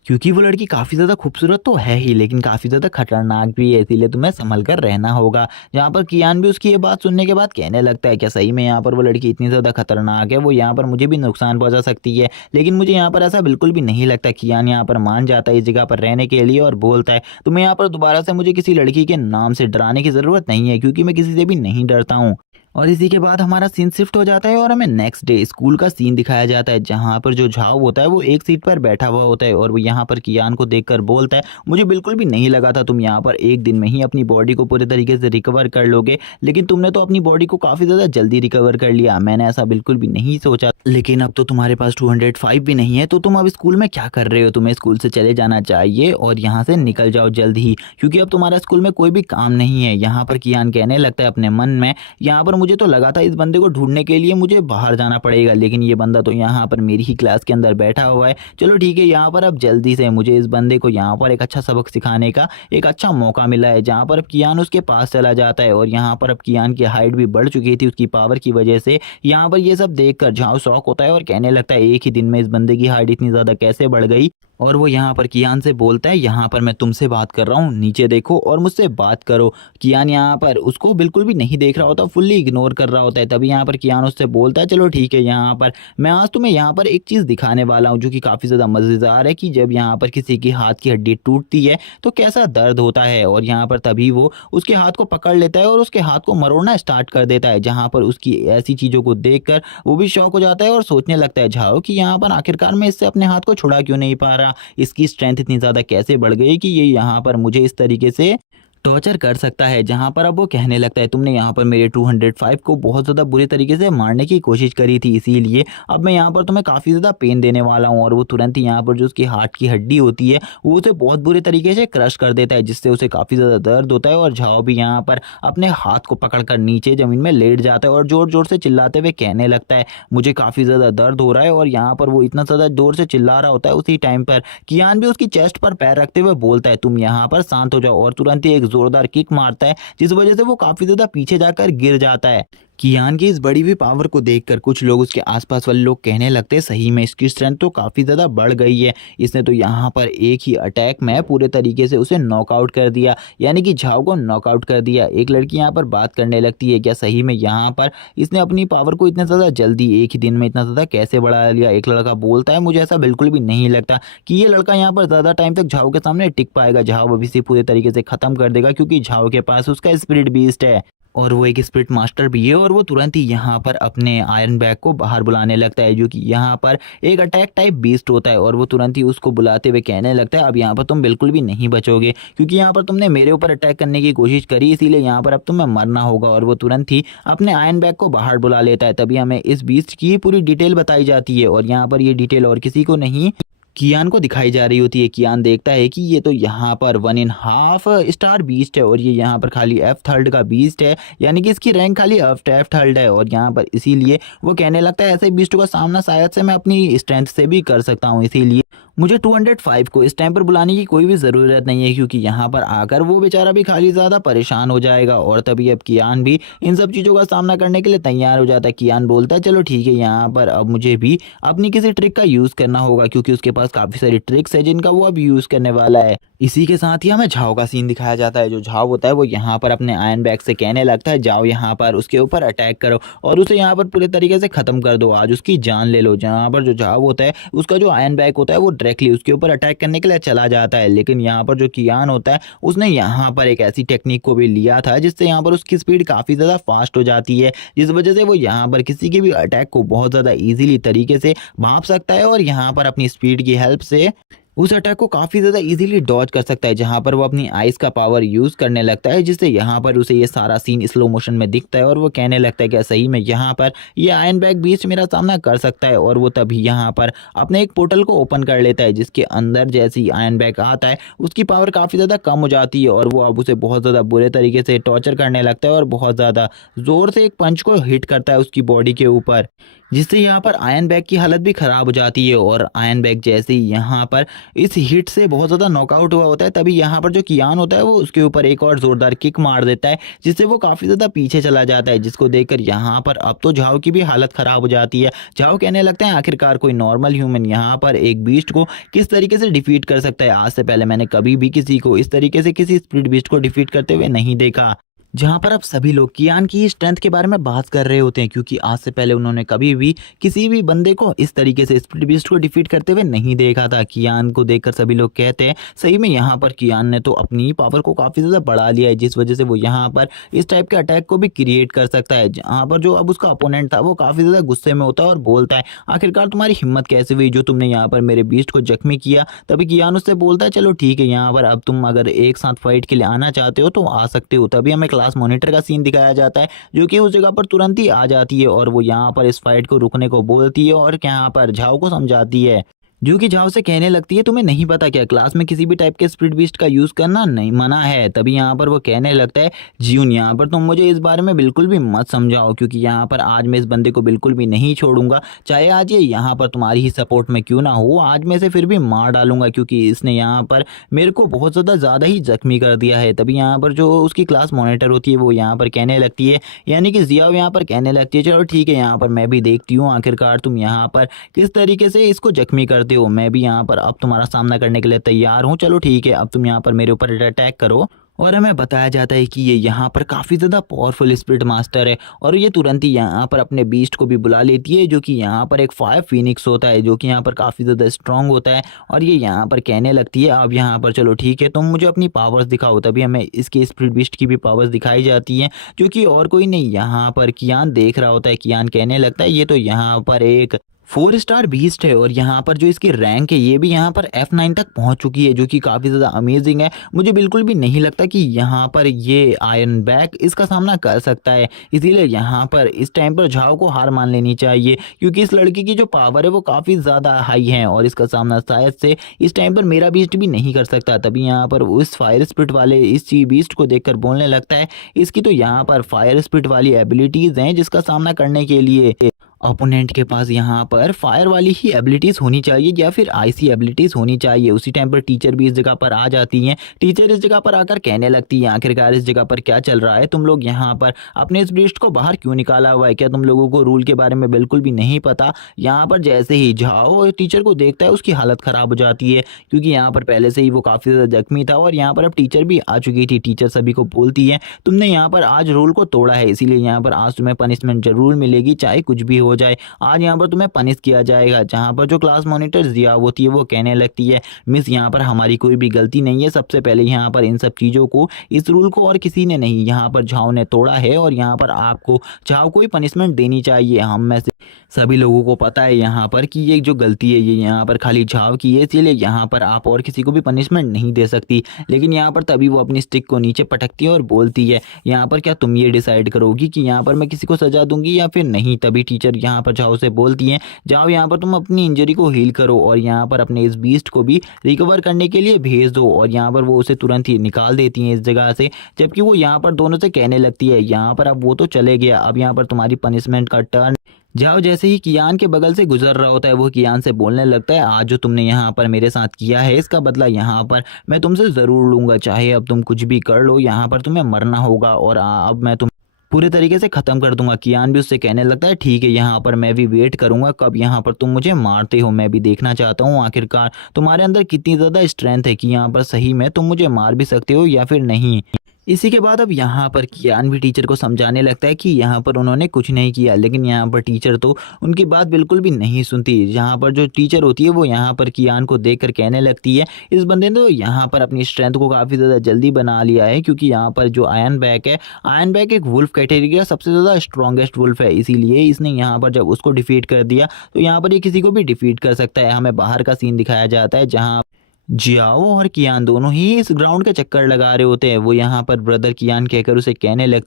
क्योंकि वो लड़की काफ़ी ज़्यादा खूबसूरत तो है ही, लेकिन काफ़ी ज़्यादा खतरनाक भी है, इसीलिए तुम्हें संभल कर रहना होगा। जहाँ पर कियान भी उसकी ये बात सुनने के बाद कहने लगता है, क्या सही में यहाँ पर वो लड़की इतनी ज़्यादा खतरनाक है, वो यहाँ पर मुझे भी नुकसान पहुँचा सकती है। लेकिन मुझे यहाँ पर ऐसा बिल्कुल भी नहीं लगता। कियान यहाँ पर मान जाता है इस जगह पर रहने के लिए और बोलता है, तुम्हें यहाँ पर दोबारा से मुझे किसी लड़की के नाम से डराने की ज़रूरत नहीं है, क्योंकि मैं किसी से भी नहीं डरता हूँ। और इसी के बाद हमारा सीन शिफ्ट हो जाता है और हमें नेक्स्ट डे स्कूल का सीन दिखाया जाता है, जहाँ पर जो झाव होता है वो एक सीट पर बैठा हुआ होता है और वो यहाँ पर कियान को देखकर बोलता है, मुझे बिल्कुल भी नहीं लगा था तुम यहाँ पर एक दिन में ही अपनी बॉडी को पूरे तरीके से रिकवर कर लोगे, लेकिन तुमने तो अपनी बॉडी को काफ़ी ज़्यादा जल्दी रिकवर कर लिया, मैंने ऐसा बिल्कुल भी नहीं सोचा। लेकिन अब तो तुम्हारे पास 205 भी नहीं है, तो तुम अब स्कूल में क्या कर रहे हो, तुम्हें स्कूल से चले जाना चाहिए और यहाँ से निकल जाओ जल्द ही, क्योंकि अब तुम्हारा स्कूल में कोई भी काम नहीं है। यहाँ पर कियान कहने लगता है अपने मन में, यहाँ पर मुझे तो लगा था इस बंदे को ढूंढने के लिए मुझे बाहर जाना पड़ेगा, लेकिन ये बंदा तो यहाँ पर मेरी ही क्लास के अंदर बैठा हुआ है। चलो ठीक है, यहाँ पर अब जल्दी से मुझे इस बंदे को यहाँ पर एक अच्छा सबक सिखाने का एक अच्छा मौका मिला है। जहाँ पर अब कियान उसके पास चला जाता है और यहाँ पर अब कियान की हाइट भी बढ़ चुकी थी उसकी पावर की वजह से। यहाँ पर ये सब देखकर झाओ शौक होता है और कहने लगता है, एक ही दिन में इस बंदे की हाइट इतनी ज़्यादा कैसे बढ़ गई। और वो यहाँ पर कियान से बोलता है, यहाँ पर मैं तुमसे बात कर रहा हूँ, नीचे देखो और मुझसे बात करो। कियान यहाँ पर उसको बिल्कुल भी नहीं देख रहा होता, फुल्ली इग्नोर कर रहा होता है। तभी यहाँ पर कियान उससे बोलता है, चलो ठीक है, यहाँ पर मैं आज तुम्हें यहाँ पर एक चीज़ दिखाने वाला हूँ जो कि काफ़ी ज़्यादा मज़ेदार है, कि जब यहाँ पर किसी की हाथ की हड्डी टूटती है तो कैसा दर्द होता है। और यहाँ पर तभी वो उसके हाथ को पकड़ लेता है और उसके हाथ को मरोड़ना स्टार्ट कर देता है। जहाँ पर उसकी ऐसी चीज़ों को देख कर वो भी शौक हो जाता है और सोचने लगता है झाओ कि यहाँ पर आखिरकार मैं इससे अपने हाथ को छुड़ा क्यों नहीं पा रहा, इसकी स्ट्रेंथ इतनी ज़्यादा कैसे बढ़ गई कि ये यहाँ पर मुझे इस तरीके से टॉर्चर कर सकता है। जहाँ पर अब वो कहने लगता है, तुमने यहाँ पर मेरे 205 को बहुत ज़्यादा बुरी तरीके से मारने की कोशिश करी थी, इसीलिए अब मैं यहाँ पर तुम्हें काफ़ी ज़्यादा पेन देने वाला हूँ। और वो तुरंत ही यहाँ पर जो उसकी हार्ट की हड्डी होती है वो उसे बहुत बुरे तरीके से क्रश कर देता है, जिससे उसे काफ़ी ज़्यादा दर्द होता है। और झाओ भी यहाँ पर अपने हाथ को पकड़ कर नीचे ज़मीन में लेट जाता है और ज़ोर ज़ोर से चिल्लाते हुए कहने लगता है, मुझे काफ़ी ज़्यादा दर्द हो रहा है। और यहाँ पर वो इतना ज़्यादा जोर से चिल्ला रहा होता है, उसी टाइम पर कियान भी उसकी चेस्ट पर पैर रखते हुए बोलता है, तुम यहाँ पर शांत हो जाओ। और तुरंत ही एक ज़ोरदार किक मारता है, जिस वजह से वो काफी ज्यादा पीछे जाकर गिर जाता है। कियान की इस बड़ी हुई पावर को देखकर कुछ लोग, उसके आसपास वाले लोग कहने लगते हैं, सही में इसकी स्ट्रेंथ तो काफ़ी ज़्यादा बढ़ गई है, इसने तो यहाँ पर एक ही अटैक में पूरे तरीके से उसे नॉकआउट कर दिया, यानी कि झाओ को नॉकआउट कर दिया। एक लड़की यहाँ पर बात करने लगती है, क्या सही में यहाँ पर इसने अपनी पावर को इतना ज़्यादा जल्दी एक ही दिन में इतना ज़्यादा कैसे बढ़ा लिया। एक लड़का बोलता है, मुझे ऐसा बिल्कुल भी नहीं लगता कि ये लड़का यहाँ पर ज़्यादा टाइम तक झाओ के सामने टिक पाएगा। झाओ अभी से पूरे तरीके से ख़त्म कर देगा, क्योंकि झाओ के पास उसका स्पिरिट बीस्ट है और वो एक स्पिरिट मास्टर भी है। और वो तुरंत ही यहाँ पर अपने आयरन बैग को बाहर बुलाने लगता है, जो कि यहाँ पर एक अटैक टाइप बीस्ट होता है। और वो तुरंत ही उसको बुलाते हुए कहने लगता है, अब यहाँ पर तुम बिल्कुल भी नहीं बचोगे, क्योंकि यहाँ पर तुमने मेरे ऊपर अटैक करने की कोशिश करी, इसीलिए यहाँ पर अब तुम्हें मरना होगा। और वो तुरंत ही अपने आयरन बैग को बाहर बुला लेता है। तभी हमें इस बीस्ट की पूरी डिटेल बताई जाती है और यहाँ पर ये डिटेल और किसी को नहीं, कियान को दिखाई जा रही होती है। कियान देखता है कि ये तो यहाँ पर 1.5 स्टार बीस्ट है और ये यहाँ पर खाली एफ थर्ड का बीस्ट है, यानी कि इसकी रैंक खाली एफ थर्ड है। और यहाँ पर इसीलिए वो कहने लगता है ऐसे बीस्ट का सामना शायद से मैं अपनी स्ट्रेंथ से भी कर सकता हूँ, इसीलिए मुझे 205 को इस टाइम पर बुलाने की कोई भी ज़रूरत नहीं है, क्योंकि यहाँ पर आकर वो बेचारा भी खाली ज़्यादा परेशान हो जाएगा। और तभी अब कियान भी इन सब चीज़ों का सामना करने के लिए तैयार हो जाता है। कियान बोलता है चलो ठीक है, यहाँ पर अब मुझे भी अपनी किसी ट्रिक का यूज़ करना होगा, क्योंकि उसके पास काफ़ी सारी ट्रिक्स है जिनका वो अब यूज़ करने वाला है। इसी के साथ ही हमें झाओ का सीन दिखाया जाता है। जो झाओ होता है वो यहाँ पर अपने आयरन बैग से कहने लगता है जाओ यहाँ पर उसके ऊपर अटैक करो और उसे यहाँ पर पूरे तरीके से ख़त्म कर दो, आज उसकी जान ले लो। जहाँ पर जो झाओ होता है उसका जो आयरन बैग होता है वो डायरेक्टली उसके ऊपर अटैक करने के लिए चला जाता है। लेकिन यहाँ पर जो कियान होता है उसने यहाँ पर एक ऐसी टेक्निक को भी लिया था जिससे यहाँ पर उसकी स्पीड काफ़ी ज़्यादा फास्ट हो जाती है, जिस वजह से वो यहाँ पर किसी के भी अटैक को बहुत ज़्यादा ईजिली तरीके से भांप सकता है और यहाँ पर अपनी स्पीड की हेल्प से उस अटैक को काफ़ी ज़्यादा इजीली डॉज कर सकता है। जहाँ पर वो अपनी आइज़ का पावर यूज़ करने लगता है, जिससे यहाँ पर उसे ये सारा सीन स्लो मोशन में दिखता है और वो कहने लगता है कि सही में यहाँ पर ये आयरन बैग बीस्ट मेरा सामना कर सकता है। और वो तभी यहाँ पर अपने एक पोर्टल को ओपन कर लेता है, जिसके अंदर जैसे ही आयरन बैग आता है उसकी पावर काफ़ी ज़्यादा कम हो जाती है और वो अब उसे बहुत ज़्यादा बुरे तरीके से टॉर्चर करने लगता है और बहुत ज़्यादा ज़ोर से एक पंच को हिट करता है उसकी बॉडी के ऊपर, जिससे यहाँ पर आयरन बैग की हालत भी ख़राब हो जाती है। और आयरन बैग जैसे ही यहाँ पर इस हिट से बहुत ज़्यादा नॉकआउट हुआ होता है, तभी यहाँ पर जो कियान होता है वो उसके ऊपर एक और ज़ोरदार किक मार देता है, जिससे वो काफ़ी ज़्यादा पीछे चला जाता है। जिसको देखकर यहाँ पर अब तो झाओ की भी हालत ख़राब हो जाती है। झाओ कहने लगता है आखिरकार कोई नॉर्मल ह्यूमन यहाँ पर एक बीस्ट को किस तरीके से डिफीट कर सकता है। आज से पहले मैंने कभी भी किसी को इस तरीके से किसी स्प्लिट बीस्ट को डिफीट करते हुए नहीं देखा। जहाँ पर अब सभी लोग कियान की स्ट्रेंथ के बारे में बात कर रहे होते हैं, क्योंकि आज से पहले उन्होंने कभी भी किसी भी बंदे को इस तरीके से स्प्लिट बीस्ट को डिफीट करते हुए नहीं देखा था। कियान को देखकर सभी लोग कहते हैं सही में यहाँ पर कियान ने तो अपनी पावर को काफ़ी ज़्यादा बढ़ा लिया है, जिस वजह से वो यहाँ पर इस टाइप के अटैक को भी क्रिएट कर सकता है। जहाँ पर जो अब उसका अपोनेंट था वो काफ़ी ज़्यादा गुस्से में होता है और बोलता है आखिरकार तुम्हारी हिम्मत कैसे हुई जो तुमने यहाँ पर मेरे बीस्ट को जख्मी किया। तभी कियान उससे बोलता है चलो ठीक है, यहाँ पर अब तुम अगर एक साथ फाइट के लिए आना चाहते हो तो आ सकते हो। तभी हमें क्लास मॉनिटर का सीन दिखाया जाता है, जो कि उस जगह पर तुरंत ही आ जाती है और वो यहाँ पर इस फाइट को रुकने को बोलती है और यहाँ पर झाओ को समझाती है, जो कि झाओ से कहने लगती है तुम्हें नहीं पता क्या क्लास में किसी भी टाइप के स्प्लिट बीस्ट का यूज़ करना नहीं मना है। तभी यहाँ पर वो कहने लगता है जियून यहाँ पर तुम मुझे इस बारे में बिल्कुल भी मत समझाओ, क्योंकि यहाँ पर आज मैं इस बंदे को बिल्कुल भी नहीं छोड़ूंगा, चाहे आज ये यहाँ पर तुम्हारी ही सपोर्ट में क्यों ना हो, आज मैं इसे फिर भी मार डालूंगा, क्योंकि इसने यहाँ पर मेरे को बहुत ज़्यादा ही जख्मी कर दिया है। तभी यहाँ पर जो उसकी क्लास मॉनिटर होती है वो यहाँ पर कहने लगती है, यानी कि जियाओ यहाँ पर कहने लगती है चलो ठीक है, यहाँ पर मैं भी देखती हूँ आखिरकार तुम यहाँ पर किस तरीके से इसको जख्मी करते हो। मैं भी यहाँ पर अब तुम्हारा सामना करने के लिए तैयार हूँ, चलो ठीक है अब तुम यहाँ पर मेरे ऊपर अटैक करो। और हमें बताया जाता है कि ये यहाँ पर काफ़ी ज़्यादा पावरफुल स्पिरिट मास्टर है और ये तुरंत ही यहाँ पर अपने बीस्ट को भी बुला लेती है, जो कि यहाँ पर एक फायर फिनिक्स होता है, जो कि यहाँ पर काफ़ी ज़्यादा स्ट्रांग होता है। और ये यहाँ पर कहने लगती है अब यहाँ पर चलो ठीक है तुम मुझे अपनी पावर्स दिखाओ। तभी हमें इसके स्पिरिट बीस्ट की भी पावर्स दिखाई जाती हैं, जो कि और कोई नहीं यहाँ पर कियान देख रहा होता है। कियान कहने लगता है ये तो यहाँ पर एक 4 स्टार बीस्ट है और यहाँ पर जो इसकी रैंक है ये भी यहाँ पर F9 तक पहुँच चुकी है, जो कि काफ़ी ज़्यादा अमेजिंग है। मुझे बिल्कुल भी नहीं लगता कि यहाँ पर ये आयरन बैग इसका सामना कर सकता है, इसीलिए यहाँ पर इस टाइम पर झाओ को हार मान लेनी चाहिए, क्योंकि इस लड़की की जो पावर है वो काफ़ी ज़्यादा हाई है और इसका सामना शायद से इस टाइम पर मेरा बीस्ट भी नहीं कर सकता। तभी यहाँ पर उस फायर स्पिरिट वाले इस बीस्ट को देखकर बोलने लगता है इसकी तो यहाँ पर फायर स्पिरिट वाली एबिलिटीज़ हैं, जिसका सामना करने के लिए अपोनेंट के पास यहाँ पर फायर वाली ही एबिलिटीज़ होनी चाहिए या फिर आईसी एबिलिटीज़ होनी चाहिए। उसी टाइम पर टीचर भी इस जगह पर आ जाती हैं। टीचर इस जगह पर आकर कहने लगती है आखिरकार इस जगह पर क्या चल रहा है, तुम लोग यहाँ पर अपने इस ब्रीस्ट को बाहर क्यों निकाला हुआ है, क्या तुम लोगों को रूल के बारे में बिल्कुल भी नहीं पता। यहाँ पर जैसे ही झाओ टीचर को देखता है उसकी हालत ख़राब हो जाती है, क्योंकि यहाँ पर पहले से ही वो काफ़ी ज़्यादा जख्मी था और यहाँ पर अब टीचर भी आ चुकी थी। टीचर सभी को बोलती है तुमने यहाँ पर आज रूल को तोड़ा है, इसीलिए यहाँ पर आज तुम्हें पनिशमेंट जरूर मिलेगी, चाहे कुछ भी हो जाए आज यहाँ पर तुम्हें पनिश किया जाएगा। जहाँ पर जो क्लास मॉनिटर जिया होती है वो कहने लगती है मिस यहाँ पर हमारी कोई भी गलती नहीं है, सबसे पहले यहाँ पर इन सब चीज़ों को इस रूल को और किसी ने नहीं, यहाँ पर झाओ ने तोड़ा है और यहाँ पर आपको झाओ को ही पनिशमेंट देनी चाहिए। हम में से सभी लोगों को पता है यहाँ पर कि ये जो गलती है ये यहाँ पर खाली झाव की है, इसीलिए यहाँ पर आप और किसी को भी पनिशमेंट नहीं दे सकती। लेकिन यहाँ पर तभी वो अपनी स्टिक को नीचे पटकती है और बोलती है, यहाँ पर क्या तुम ये डिसाइड करोगी कि यहाँ पर मैं किसी को सजा दूंगी या फिर नहीं। तभी टीचर यहाँ पर झाव से बोलती है, जाओ यहाँ पर तुम अपनी इंजरी को हील करो और यहाँ पर अपने इस बीस्ट को भी रिकवर करने के लिए भेज दो। और यहाँ पर वो उसे तुरंत ही निकाल देती हैं इस जगह से। जबकि वो यहाँ पर दोनों से कहने लगती है, यहाँ पर अब वो तो चले गया, अब यहाँ पर तुम्हारी पनिशमेंट का टर्न। जाओ जैसे ही कियान के बगल से गुजर रहा होता है वो कियान से बोलने लगता है, आज जो तुमने यहाँ पर मेरे साथ किया है इसका बदला यहाँ पर मैं तुमसे ज़रूर लूँगा, चाहे अब तुम कुछ भी कर लो, यहाँ पर तुम्हें मरना होगा और अब मैं तुम पूरे तरीके से ख़त्म कर दूंगा। कियान भी उससे कहने लगता है, ठीक है यहाँ पर मैं भी वेट करूंगा कब यहाँ पर तुम मुझे मारते हो, मैं भी देखना चाहता हूँ आखिरकार तुम्हारे अंदर कितनी ज़्यादा स्ट्रेंथ है कि यहाँ पर सही में तुम मुझे मार भी सकते हो या फिर नहीं। इसी के बाद अब यहाँ पर कियान भी टीचर को समझाने लगता है कि यहाँ पर उन्होंने कुछ नहीं किया, लेकिन यहाँ पर टीचर तो उनकी बात बिल्कुल भी नहीं सुनती। यहाँ पर जो टीचर होती है वो यहाँ पर कियान को देखकर कहने लगती है, इस बंदे ने तो यहाँ पर अपनी स्ट्रेंथ को काफ़ी ज़्यादा जल्दी बना लिया है, क्योंकि यहाँ पर जो आयरन बैक है, आयरन बैक एक वुल्फ कैटेगरी का सबसे ज़्यादा स्ट्रॉन्गेस्ट वुल्फ है, इसीलिए इसने यहाँ पर जब उसको डिफीट कर दिया तो यहाँ पर ये किसी को भी डिफीट कर सकता है। हमें बाहर का सीन दिखाया जाता है जहाँ जियाओ और कियान दोनों ही इस ग्राउंड के चक्कर लगा रहे होते हैं। वो यहाँ पर ब्रदर कियान कहकर उसे कहने लग,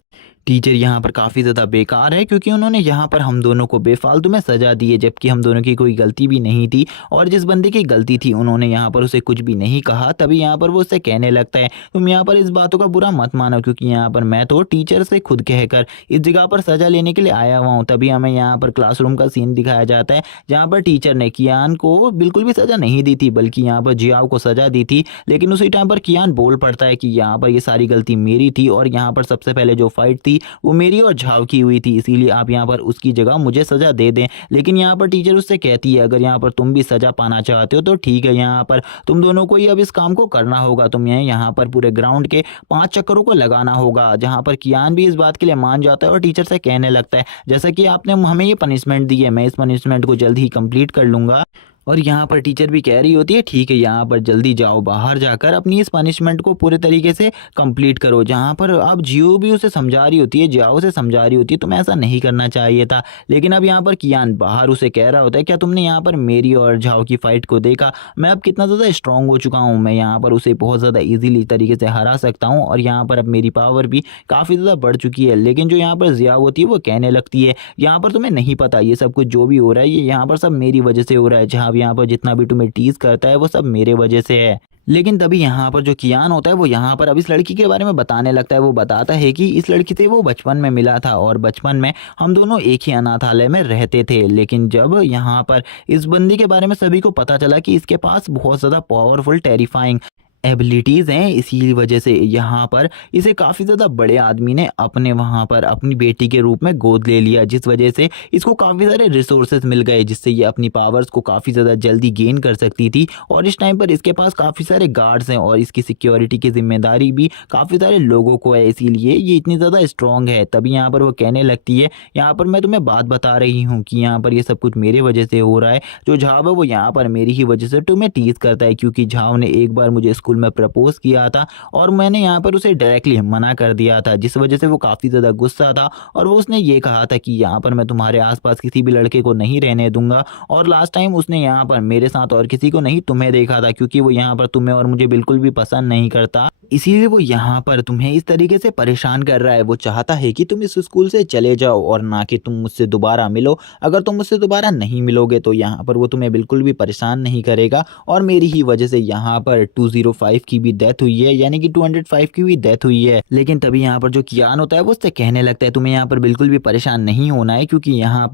टीचर यहाँ पर काफ़ी ज़्यादा बेकार है, क्योंकि उन्होंने यहाँ पर हम दोनों को बेफालतू में सजा दी है, जबकि हम दोनों की कोई गलती भी नहीं थी और जिस बंदे की गलती थी उन्होंने यहाँ पर उसे कुछ भी नहीं कहा। तभी यहाँ पर वो उससे कहने लगता है, तुम यहाँ पर इस बातों का बुरा मत मानो, क्योंकि यहाँ पर मैं तो टीचर से खुद कहकर इस जगह पर सजा लेने के लिए आया हुआ हूँ। तभी हमें यहाँ पर क्लासरूम का सीन दिखाया जाता है जहाँ पर टीचर ने कियान को बिल्कुल भी सजा नहीं दी थी, बल्कि यहाँ पर जियाओ को सजा दी थी। लेकिन उसी टाइम पर कियान बोल पड़ता है कि यहाँ पर ये सारी गलती मेरी थी और यहाँ पर सबसे पहले जो फाइट थी वो मेरी और झाव की हुई थी, इसीलिए आप यहाँ पर उसकी जगह मुझे सजा दे दें। लेकिन यहाँ पर टीचर उससे कहती है, अगर यहाँ पर तुम भी सजा पाना चाहते हो तो ठीक है, यहाँ पर तुम दोनों को ही अब इस काम को करना होगा, तुम्हें यहाँ पर पूरे ग्राउंड के 5 चक्करों को लगाना होगा। जहाँ पर कियान भी इस बात के लिए मान जाता है और टीचर से कहने लगता है, जैसा कि आपने हमें ये पनिशमेंट दी है मैं इस पनिशमेंट को जल्द ही कंप्लीट कर लूँगा। और यहाँ पर टीचर भी कह रही होती है, ठीक है यहाँ पर जल्दी जाओ, बाहर जाकर अपनी इस पनिशमेंट को पूरे तरीके से कंप्लीट करो। जहाँ पर अब जियो भी उसे समझा रही होती है, जाओ से समझा रही होती है तुम्हें ऐसा नहीं करना चाहिए था। लेकिन अब यहाँ पर कियान बाहर उसे कह रहा होता है, क्या तुमने यहाँ पर मेरी और जाओ की फाइट को देखा, मैं अब कितना ज़्यादा स्ट्रॉन्ग हो चुका हूँ, मैं यहाँ पर उसे बहुत ज़्यादा ईजिली तरीके से हरा सकता हूँ और यहाँ पर अब मेरी पावर भी काफ़ी ज़्यादा बढ़ चुकी है। लेकिन जो यहाँ पर जिया होती है वो कहने लगती है, यहाँ पर तुम्हें नहीं पता ये सब कुछ जो भी हो रहा है ये यहाँ पर सब मेरी वजह से हो रहा है, जहाँ यहाँ पर जितना भी तुम्हें टीज करता है वो सब मेरे वजह से है। लेकिन तभी यहाँ पर जो कियान होता है वो यहाँ पर अब इस लड़की के बारे में बताने लगता है। वो बताता है कि इस लड़की से वो बचपन में मिला था और बचपन में हम दोनों एक ही अनाथालय में रहते थे। लेकिन जब यहाँ पर इस बंदी के बारे में सभी को पता चला कि इसके पास बहुत ज़्यादा पावरफुल टेरिफाइंग एबिलिटीज़ हैं, इसी वजह से यहाँ पर इसे काफ़ी ज़्यादा बड़े आदमी ने अपने वहाँ पर अपनी बेटी के रूप में गोद ले लिया, जिस वजह से इसको काफ़ी सारे रिसोर्सेज मिल गए जिससे ये अपनी पावर्स को काफ़ी ज़्यादा जल्दी गेन कर सकती थी। और इस टाइम पर इसके पास काफ़ी सारे गार्ड्स हैं और इसकी सिक्योरिटी की जिम्मेदारी भी काफ़ी सारे लोगों को है, इसीलिए ये इतनी ज़्यादा स्ट्रॉन्ग है। तभी यहाँ पर वो कहने लगती है, यहाँ पर मैं तुम्हें बात बता रही हूँ कि यहाँ पर ये सब कुछ मेरे वजह से हो रहा है। जो झाव है वो यहाँ पर मेरी ही वजह से तुम्हें टीज करता है, क्योंकि झाव ने एक बार मुझे स्कूल में प्रपोज किया था और मैंने यहाँ पर उसे डायरेक्टली मना कर दिया था, जिस वजह से वो काफ़ी ज़्यादा गुस्सा था और वो उसने ये कहा था कि यहाँ पर मैं तुम्हारे आसपास किसी भी लड़के को नहीं रहने दूंगा। और लास्ट टाइम उसने यहाँ पर मेरे साथ और किसी को नहीं तुम्हें देखा था, क्योंकि वो यहाँ पर तुम्हें और मुझे बिल्कुल भी पसंद नहीं करता, इसीलिए वो यहाँ पर तुम्हें इस तरीके से परेशान कर रहा है। वो चाहता है कि तुम इस स्कूल से चले जाओ और ना कि तुम मुझसे दोबारा मिलो। अगर तुम मुझसे दोबारा नहीं मिलोगे तो यहाँ पर वो तुम्हें बिल्कुल भी परेशान नहीं करेगा और मेरी ही वजह से यहाँ पर 205 की भी डेथ हुई है, यानी कि 205 की भी डेथ हुई है। लेकिन तभी यहाँ पर जो कियान होता है वो उससे कहने लगता है, तुम्हें यहाँ पर बिल्कुल भी परेशान नहीं होना है, क्योंकि यहाँ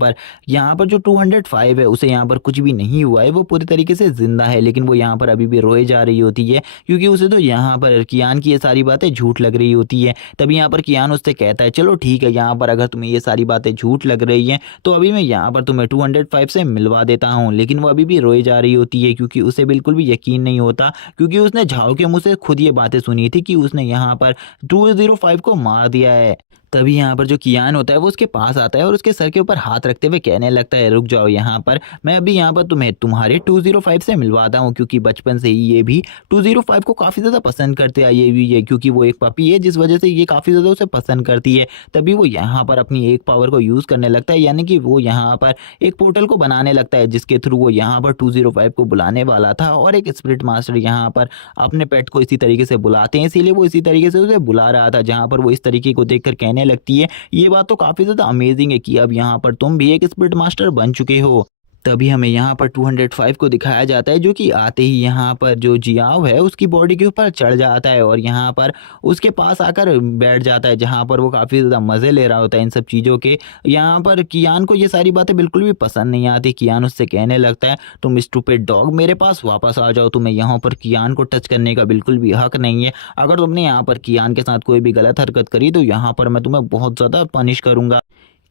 पर जो 205 है उसे यहाँ पर कुछ भी नहीं हुआ है, वो पूरी तरीके से जिंदा है। लेकिन वो यहाँ पर अभी भी रोए जा रही होती है, क्योंकि उसे तो यहाँ पर कियान की ये सारी बातें झूठ लग रही होती है। तभी यहाँ पर कियान उससे कहता है, चलो ठीक है, यहाँ पर अगर तुम्हें ये सारी बातें झूठ लग रही हैं तो अभी मैं यहाँ पर तुम्हें 205 से मिलवा देता हूँ। लेकिन वो अभी भी रोए जा रही होती है, क्योंकि उसे बिल्कुल भी यकीन नहीं होता, क्योंकि उसने झाओ के मुँह से खुद ये बातें सुनी थी कि उसने यहाँ पर 205 को मार दिया है। तभी यहाँ पर जो कियान होता है वो उसके पास आता है और उसके सर के ऊपर हाथ रखते हुए कहने लगता है, रुक जाओ यहाँ पर, मैं अभी यहाँ पर तुम्हें तुम्हारे 205 से मिलवाता हूँ, क्योंकि बचपन से ही ये भी 205 को काफ़ी ज़्यादा पसंद करते आई हुई है, क्योंकि वो एक पपी है जिस वजह से ये काफ़ी ज़्यादा उसे पसंद करती है। तभी वो यहाँ पर अपनी एक पावर को यूज़ करने लगता है, यानी कि वो यहाँ पर एक पोर्टल को बनाने लगता है जिसके थ्रू वो यहाँ पर 205 को बुलाने वाला था। और एक स्पिरिट मास्टर यहाँ पर अपने पेट को इसी तरीके से बुलाते हैं, इसीलिए वो इसी तरीके से उसे बुला रहा था, जहाँ पर वो इस तरीके को देखकर कहने लगती है, ये बात तो काफ़ी ज़्यादा अमेजिंग है कि अब यहाँ पर तुम भी एक स्पिरिट मास्टर बन चुके हो। तभी हमें यहाँ पर 205 को दिखाया जाता है, जो कि आते ही यहाँ पर जो जियाओ है उसकी बॉडी के ऊपर चढ़ जाता है और यहाँ पर उसके पास आकर बैठ जाता है, जहाँ पर वो काफ़ी ज़्यादा मज़े ले रहा होता है इन सब चीज़ों के। यहाँ पर कियान को ये सारी बातें बिल्कुल भी पसंद नहीं आती। कियान उससे कहने लगता है, तुम स्टूपिड डॉग, मेरे पास वापस आ जाओ, तुम्हें यहाँ पर कियान को टच करने का बिल्कुल भी हक नहीं है। अगर तुमने यहाँ पर कियान के साथ कोई भी गलत हरकत करी तो यहाँ पर मैं तुम्हें बहुत ज़्यादा पनिश करूँगा।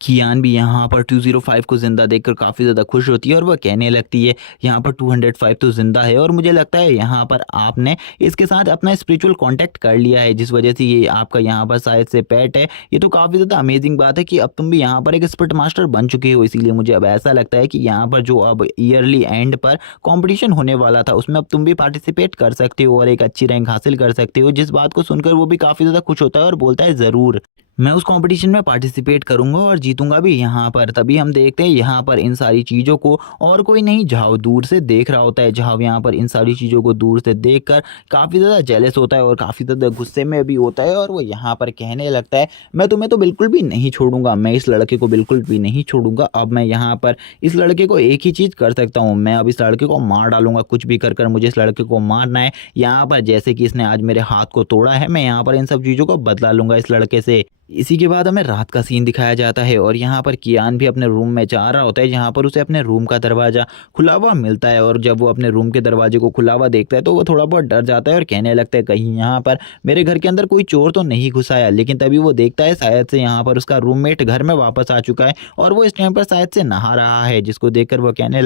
कियान भी यहाँ पर 205 को ज़िंदा देखकर काफ़ी ज़्यादा खुश होती है और वह कहने लगती है, यहाँ पर 205 तो ज़िंदा है और मुझे लगता है यहाँ पर आपने इसके साथ अपना स्पिरिचुअल कांटेक्ट कर लिया है, जिस वजह से ये आपका यहाँ पर शायद से पेट है। ये तो काफ़ी ज़्यादा अमेजिंग बात है कि अब तुम भी यहाँ पर एक स्पिरिट मास्टर बन चुके हो। इसीलिए मुझे अब ऐसा लगता है कि यहाँ पर जो अब ईयरली एंड पर कॉम्पिटिशन होने वाला था उसमें अब तुम भी पार्टिसिपेट कर सकते हो और एक अच्छी रैंक हासिल कर सकते हो। जिस बात को सुनकर वो भी काफ़ी ज़्यादा खुश होता है और बोलता है, ज़रूर मैं उस कंपटीशन में पार्टिसिपेट करूंगा और जीतूंगा भी यहाँ पर। तभी हम देखते हैं यहाँ पर इन सारी चीज़ों को और कोई नहीं, झाओ दूर से देख रहा होता है। झाओ यहाँ पर इन सारी चीज़ों को दूर से देखकर काफ़ी ज़्यादा जेलस होता है और काफ़ी ज़्यादा गुस्से में भी होता है और वो यहाँ पर कहने लगता है, मैं तुम्हें तो बिल्कुल भी नहीं छोड़ूंगा, मैं इस लड़के को बिल्कुल भी नहीं छोड़ूंगा। अब मैं यहाँ पर इस लड़के को एक ही चीज़ कर सकता हूँ, मैं अब इस लड़के को मार डालूंगा, कुछ भी कर कर मुझे इस लड़के को मारना है। यहाँ पर जैसे कि इसने आज मेरे हाथ को तोड़ा है, मैं यहाँ पर इन सब चीज़ों को बदला लूंगा इस लड़के से। इसी के बाद हमें रात का सीन दिखाया जाता है और यहाँ पर कियान भी अपने रूम में जा रहा होता है, जहाँ पर उसे अपने रूम का दरवाज़ा खुला हुआ मिलता है। और जब वो अपने रूम के दरवाजे को खुला हुआ देखता है तो वो थोड़ा बहुत डर जाता है और कहने लगता है, कहीं यहाँ पर मेरे घर के अंदर कोई चोर तो नहीं घुस आया। लेकिन तभी वो देखता है शायद से यहाँ पर उसका रूममेट घर में वापस आ चुका है और वो इस टाइम पर शायद से नहा रहा है, जिसको देखकर वो कहने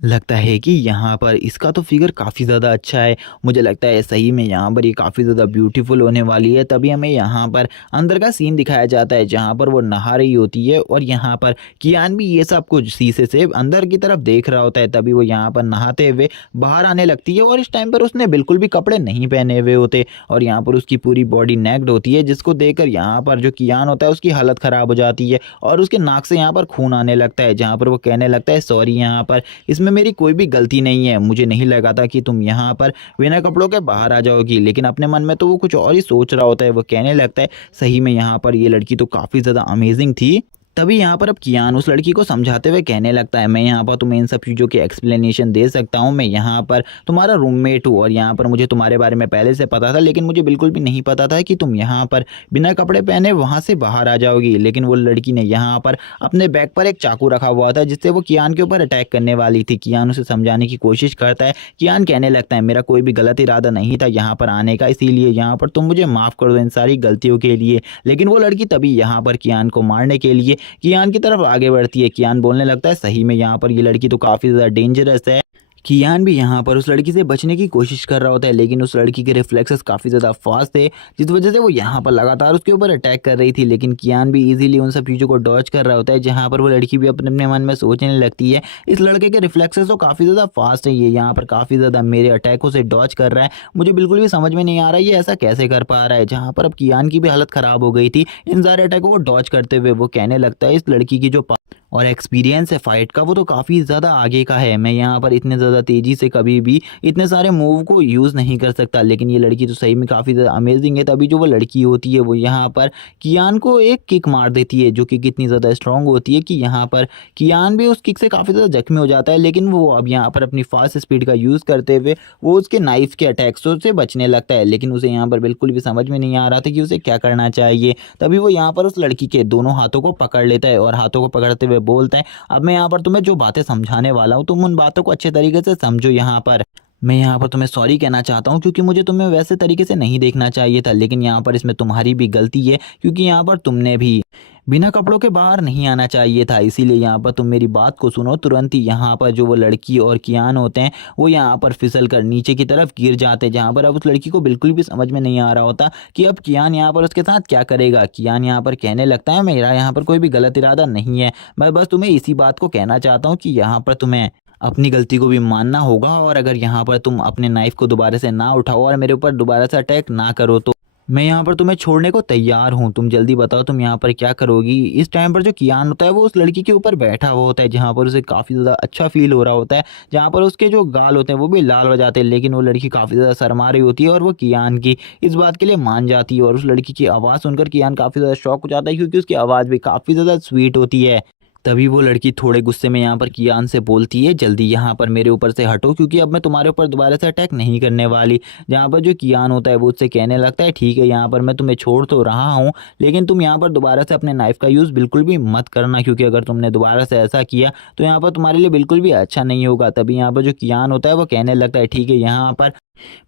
लगता है कि यहाँ पर इसका तो फिगर काफ़ी ज़्यादा अच्छा है, मुझे लगता है सही में यहाँ पर ये काफ़ी ज़्यादा ब्यूटीफुल होने वाली है। तभी हमें यहाँ पर अंदर का सीन दिखाया जाता है, जहाँ पर वो नहा रही होती है और यहाँ पर कियान भी ये सब कुछ शीशे से अंदर की तरफ देख रहा होता है। तभी वो यहाँ पर नहाते हुए बाहर आने लगती है और इस टाइम पर उसने बिल्कुल भी कपड़े नहीं पहने हुए होते और यहाँ पर उसकी पूरी बॉडी नेक्ड होती है, जिसको देखकर यहाँ पर जो कियान होता है उसकी हालत ख़राब हो जाती है और उसके नाक से यहाँ पर खून आने लगता है, जहाँ पर वो कहने लगता है, सॉरी, यहाँ पर इसमें मेरी कोई भी गलती नहीं है, मुझे नहीं लगा था कि तुम यहाँ पर बिना कपड़ों के बाहर आ जाओगी। लेकिन अपने मन में तो वो कुछ और ही सोच रहा होता है। वो कहने लगता है, सही में यहाँ पर ये लड़की तो काफ़ी ज़्यादा अमेजिंग थी। तभी यहाँ पर अब कियान उस लड़की को समझाते हुए कहने लगता है, मैं यहाँ पर तुम्हें इन सब चीज़ों की एक्सप्लेनेशन दे सकता हूँ, मैं यहाँ पर तुम्हारा रूममेट हूँ और यहाँ पर मुझे तुम्हारे बारे में पहले से पता था, लेकिन मुझे बिल्कुल भी नहीं पता था कि तुम यहाँ पर बिना कपड़े पहने वहाँ से बाहर आ जाओगी। लेकिन वो लड़की ने यहाँ पर अपने बैग पर एक चाकू रखा हुआ था, जिससे वो कियान के ऊपर अटैक करने वाली थी। कियान उसे समझाने की कोशिश करता है, कियान कहने लगता है, मेरा कोई भी गलत इरादा नहीं था यहाँ पर आने का, इसीलिए यहाँ पर तुम मुझे माफ़ कर दो इन सारी गलतियों के लिए। लेकिन वो लड़की तभी यहाँ पर कियान को मारने के लिए कियान की तरफ आगे बढ़ती है। कियान बोलने लगता है, सही में यहाँ पर ये लड़की तो काफ़ी ज़्यादा डेंजरस है। कियान भी यहाँ पर उस लड़की से बचने की कोशिश कर रहा होता है, लेकिन उस लड़की के रिफ्लेक्सेस काफ़ी ज़्यादा फास्ट थे, जिस वजह से वो यहाँ पर लगातार उसके ऊपर अटैक कर रही थी। लेकिन कियान भी इजीली उन सब चीज़ों को डॉज कर रहा होता है, जहाँ पर वो लड़की भी अपने अपने मन में सोचने लगती है, इस लड़के के रिफ्लेक्सेस तो काफ़ी ज़्यादा फास्ट है, ये यहाँ पर काफ़ी ज़्यादा मेरे अटैकों से डॉज कर रहा है, मुझे बिल्कुल भी समझ में नहीं आ रहा है ये ऐसा कैसे कर पा रहा है। जहाँ पर अब कियान की भी हालत ख़राब हो गई थी इन सारे अटैकों को डॉज करते हुए। वो कहने लगता है, इस लड़की की जो और एक्सपीरियंस है फाइट का वो तो काफ़ी ज़्यादा आगे का है, मैं यहाँ पर इतने ज़्यादा तेज़ी से कभी भी इतने सारे मूव को यूज़ नहीं कर सकता। लेकिन ये लड़की तो सही में काफ़ी ज़्यादा अमेजिंग है। तभी जो वो लड़की होती है वो यहाँ पर कियान को एक किक मार देती है, जो कि कितनी ज़्यादा स्ट्रॉन्ग होती है कि यहाँ पर कियान भी उस किक से काफ़ी ज़्यादा जख्मी हो जाता है। लेकिन वो अब यहाँ पर अपनी फास्ट स्पीड का यूज़ करते हुए वो उसके नाइफ के अटैक्सों से बचने लगता है, लेकिन उसे यहाँ पर बिल्कुल भी समझ में नहीं आ रहा था कि उसे क्या करना चाहिए। तभी वो यहाँ पर उस लड़की के दोनों हाथों को पकड़ लेता है और हाथों को पकड़ते हुए बोलता है, अब मैं यहाँ पर तुम्हें जो बातें समझाने वाला हूँ तुम उन बातों को अच्छे तरीके से समझो। यहाँ पर मैं यहाँ पर तुम्हें सॉरी कहना चाहता हूँ, क्योंकि मुझे तुम्हें वैसे तरीके से नहीं देखना चाहिए था, लेकिन यहाँ पर इसमें तुम्हारी भी गलती है, क्योंकि यहाँ पर तुमने भी बिना कपड़ों के बाहर नहीं आना चाहिए था। इसीलिए यहाँ पर तुम मेरी बात को सुनो। तुरंत ही यहाँ पर जो वो लड़की और कियान होते हैं वो यहाँ पर फिसल कर नीचे की तरफ गिर जाते हैं, जहाँ पर अब उस लड़की को बिल्कुल भी समझ में नहीं आ रहा होता कि अब कियान यहाँ पर उसके साथ क्या करेगा। कियान यहाँ पर कहने लगता है मेरा यहाँ पर कोई भी गलत इरादा नहीं है, मैं बस तुम्हें इसी बात को कहना चाहता हूँ कि यहाँ पर तुम्हें अपनी गलती को भी मानना होगा, और अगर यहाँ पर तुम अपने नाइफ को दोबारा से ना उठाओ और मेरे ऊपर दोबारा से अटैक ना करो तो मैं यहाँ पर तुम्हें छोड़ने को तैयार हूँ। तुम जल्दी बताओ तुम यहाँ पर क्या करोगी। इस टाइम पर जो कियान होता है वो उस लड़की के ऊपर बैठा हुआ होता है, जहाँ पर उसे काफ़ी ज़्यादा अच्छा फील हो रहा होता है, जहाँ पर उसके जो गाल होते हैं वो भी लाल हो जाते हैं। लेकिन वो लड़की काफ़ी ज़्यादा शर्मा रही होती है और वो कियान की इस बात के लिए मान जाती है। और उस लड़की की आवाज़ सुनकर कियान काफ़ी ज़्यादा शॉक हो जाता है, क्योंकि उसकी आवाज़ भी काफ़ी ज़्यादा स्वीट होती है। तभी वो लड़की थोड़े गुस्से में यहाँ पर कियान से बोलती है जल्दी यहाँ पर मेरे ऊपर से हटो, क्योंकि अब मैं तुम्हारे ऊपर दोबारा से अटैक नहीं करने वाली। जहाँ पर जो कियान होता है वो उससे कहने लगता है ठीक है यहाँ पर मैं तुम्हें छोड़ तो रहा हूँ, लेकिन तुम यहाँ पर दोबारा से अपने नाइफ का यूज़ बिल्कुल भी मत करना, क्योंकि अगर तुमने दोबारा से ऐसा किया तो यहाँ पर तुम्हारे लिए बिल्कुल भी अच्छा नहीं होगा। तभी यहाँ पर जो कियान होता है वो कहने लगता है ठीक है यहाँ पर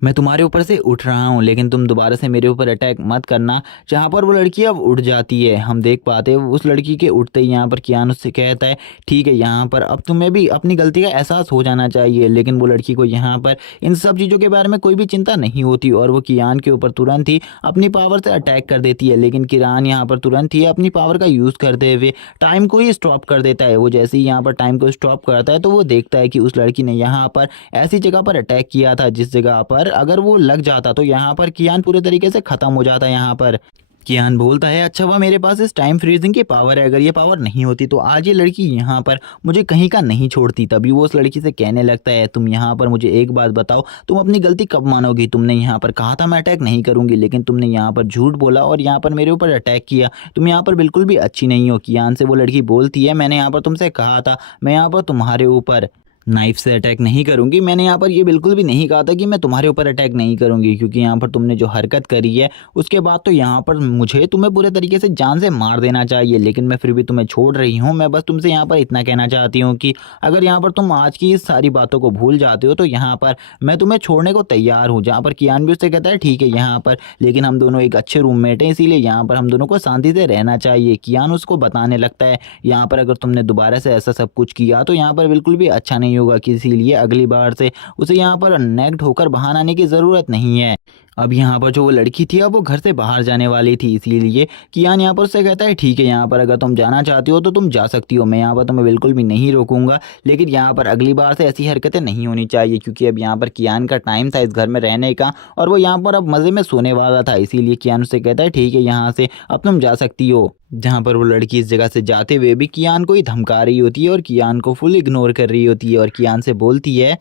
मैं तुम्हारे ऊपर से उठ रहा हूँ, लेकिन तुम दोबारा से मेरे ऊपर अटैक मत करना। जहाँ पर वो लड़की अब उठ जाती है, हम देख पाते हैं उस लड़की के उठते ही यहाँ पर कियान उससे कहता है ठीक है यहाँ पर अब तुम्हें भी अपनी गलती का एहसास हो जाना चाहिए। लेकिन वो लड़की को यहाँ पर इन सब चीज़ों के बारे में कोई भी चिंता नहीं होती और वो कियान के ऊपर तुरंत ही अपनी पावर से अटैक कर देती है। लेकिन कियान यहाँ पर तुरंत ही अपनी पावर का यूज़ करते हुए टाइम को ही स्टॉप कर देता है। वो जैसे ही यहाँ पर टाइम को स्टॉप करता है तो वो देखता है कि उस लड़की ने यहाँ पर ऐसी जगह पर अटैक किया था जिस जगह पर अगर वो लग जाता तो यहाँ पर कियान पूरे तरीके से खत्म हो जाता। यहाँ पर कियान बोलता है अच्छा हुआ मेरे पास इस टाइम फ्रीजिंग की पावर है, अगर ये पावर नहीं होती तो आज ये लड़की यहाँ पर मुझे कहीं का नहीं छोड़ती। तभी वो उस लड़की से कहने लगता है तुम यहाँ पर मुझे एक बात बताओ, तुम अपनी गलती कब मानोगी। तुमने यहाँ पर कहा था मैं अटैक नहीं करूंगी, लेकिन तुमने यहाँ पर झूठ बोला और यहाँ पर मेरे ऊपर अटैक किया। तुम यहाँ पर बिल्कुल भी अच्छी नहीं हो। कियान से वो लड़की बोलती है मैंने यहाँ पर तुमसे कहा था मैं यहाँ पर तुम्हारे ऊपर नाइफ से अटैक नहीं करूंगी, मैंने यहाँ पर ये बिल्कुल भी नहीं कहा था कि मैं तुम्हारे ऊपर अटैक नहीं करूंगी, क्योंकि यहाँ पर तुमने जो हरकत करी है उसके बाद तो यहाँ पर मुझे तुम्हें पूरे तरीके से जान से मार देना चाहिए। लेकिन मैं फिर भी तुम्हें छोड़ रही हूँ। मैं बस तुमसे यहाँ पर इतना कहना चाहती हूँ कि अगर यहाँ पर तुम आज की इस सारी बातों को भूल जाते हो तो यहाँ पर मैं तुम्हें छोड़ने को तैयार हूँ। जहाँ पर कियान भी उससे कहता है ठीक है यहाँ पर लेकिन हम दोनों एक अच्छे रूममेट हैं, इसीलिए यहाँ पर हम दोनों को शांति से रहना चाहिए। कियान उसको बताने लगता है यहाँ पर अगर तुमने दोबारा से ऐसा सब कुछ किया तो यहाँ पर बिल्कुल भी अच्छा नहीं होगा, इसीलिए अगली बार से उसे यहाँ पर नेक्ड होकर बाहर आने की ज़रूरत नहीं है। अब यहाँ पर जो वो लड़की थी अब वो घर से बाहर जाने वाली थी, इसीलिए कियान यहाँ पर उससे कहता है ठीक है यहाँ पर अगर तुम जाना चाहती हो तो तुम जा सकती हो, मैं यहाँ पर तुम्हें बिल्कुल भी नहीं रोकूंगा, लेकिन यहाँ पर अगली बार से ऐसी हरकतें नहीं होनी चाहिए। क्योंकि अब यहाँ पर कियान का टाइम था इस घर में रहने का और वो यहाँ पर अब मज़े में सोने वाला था, इसीलिए कियान उससे कहता है ठीक है यहाँ से अब तुम जा सकती हो। जहाँ पर वो लड़की इस जगह से जाते हुए भी कियान को ही धमका रही होती है और कियान को फुल इग्नोर कर रही होती है और कियान से बोलती है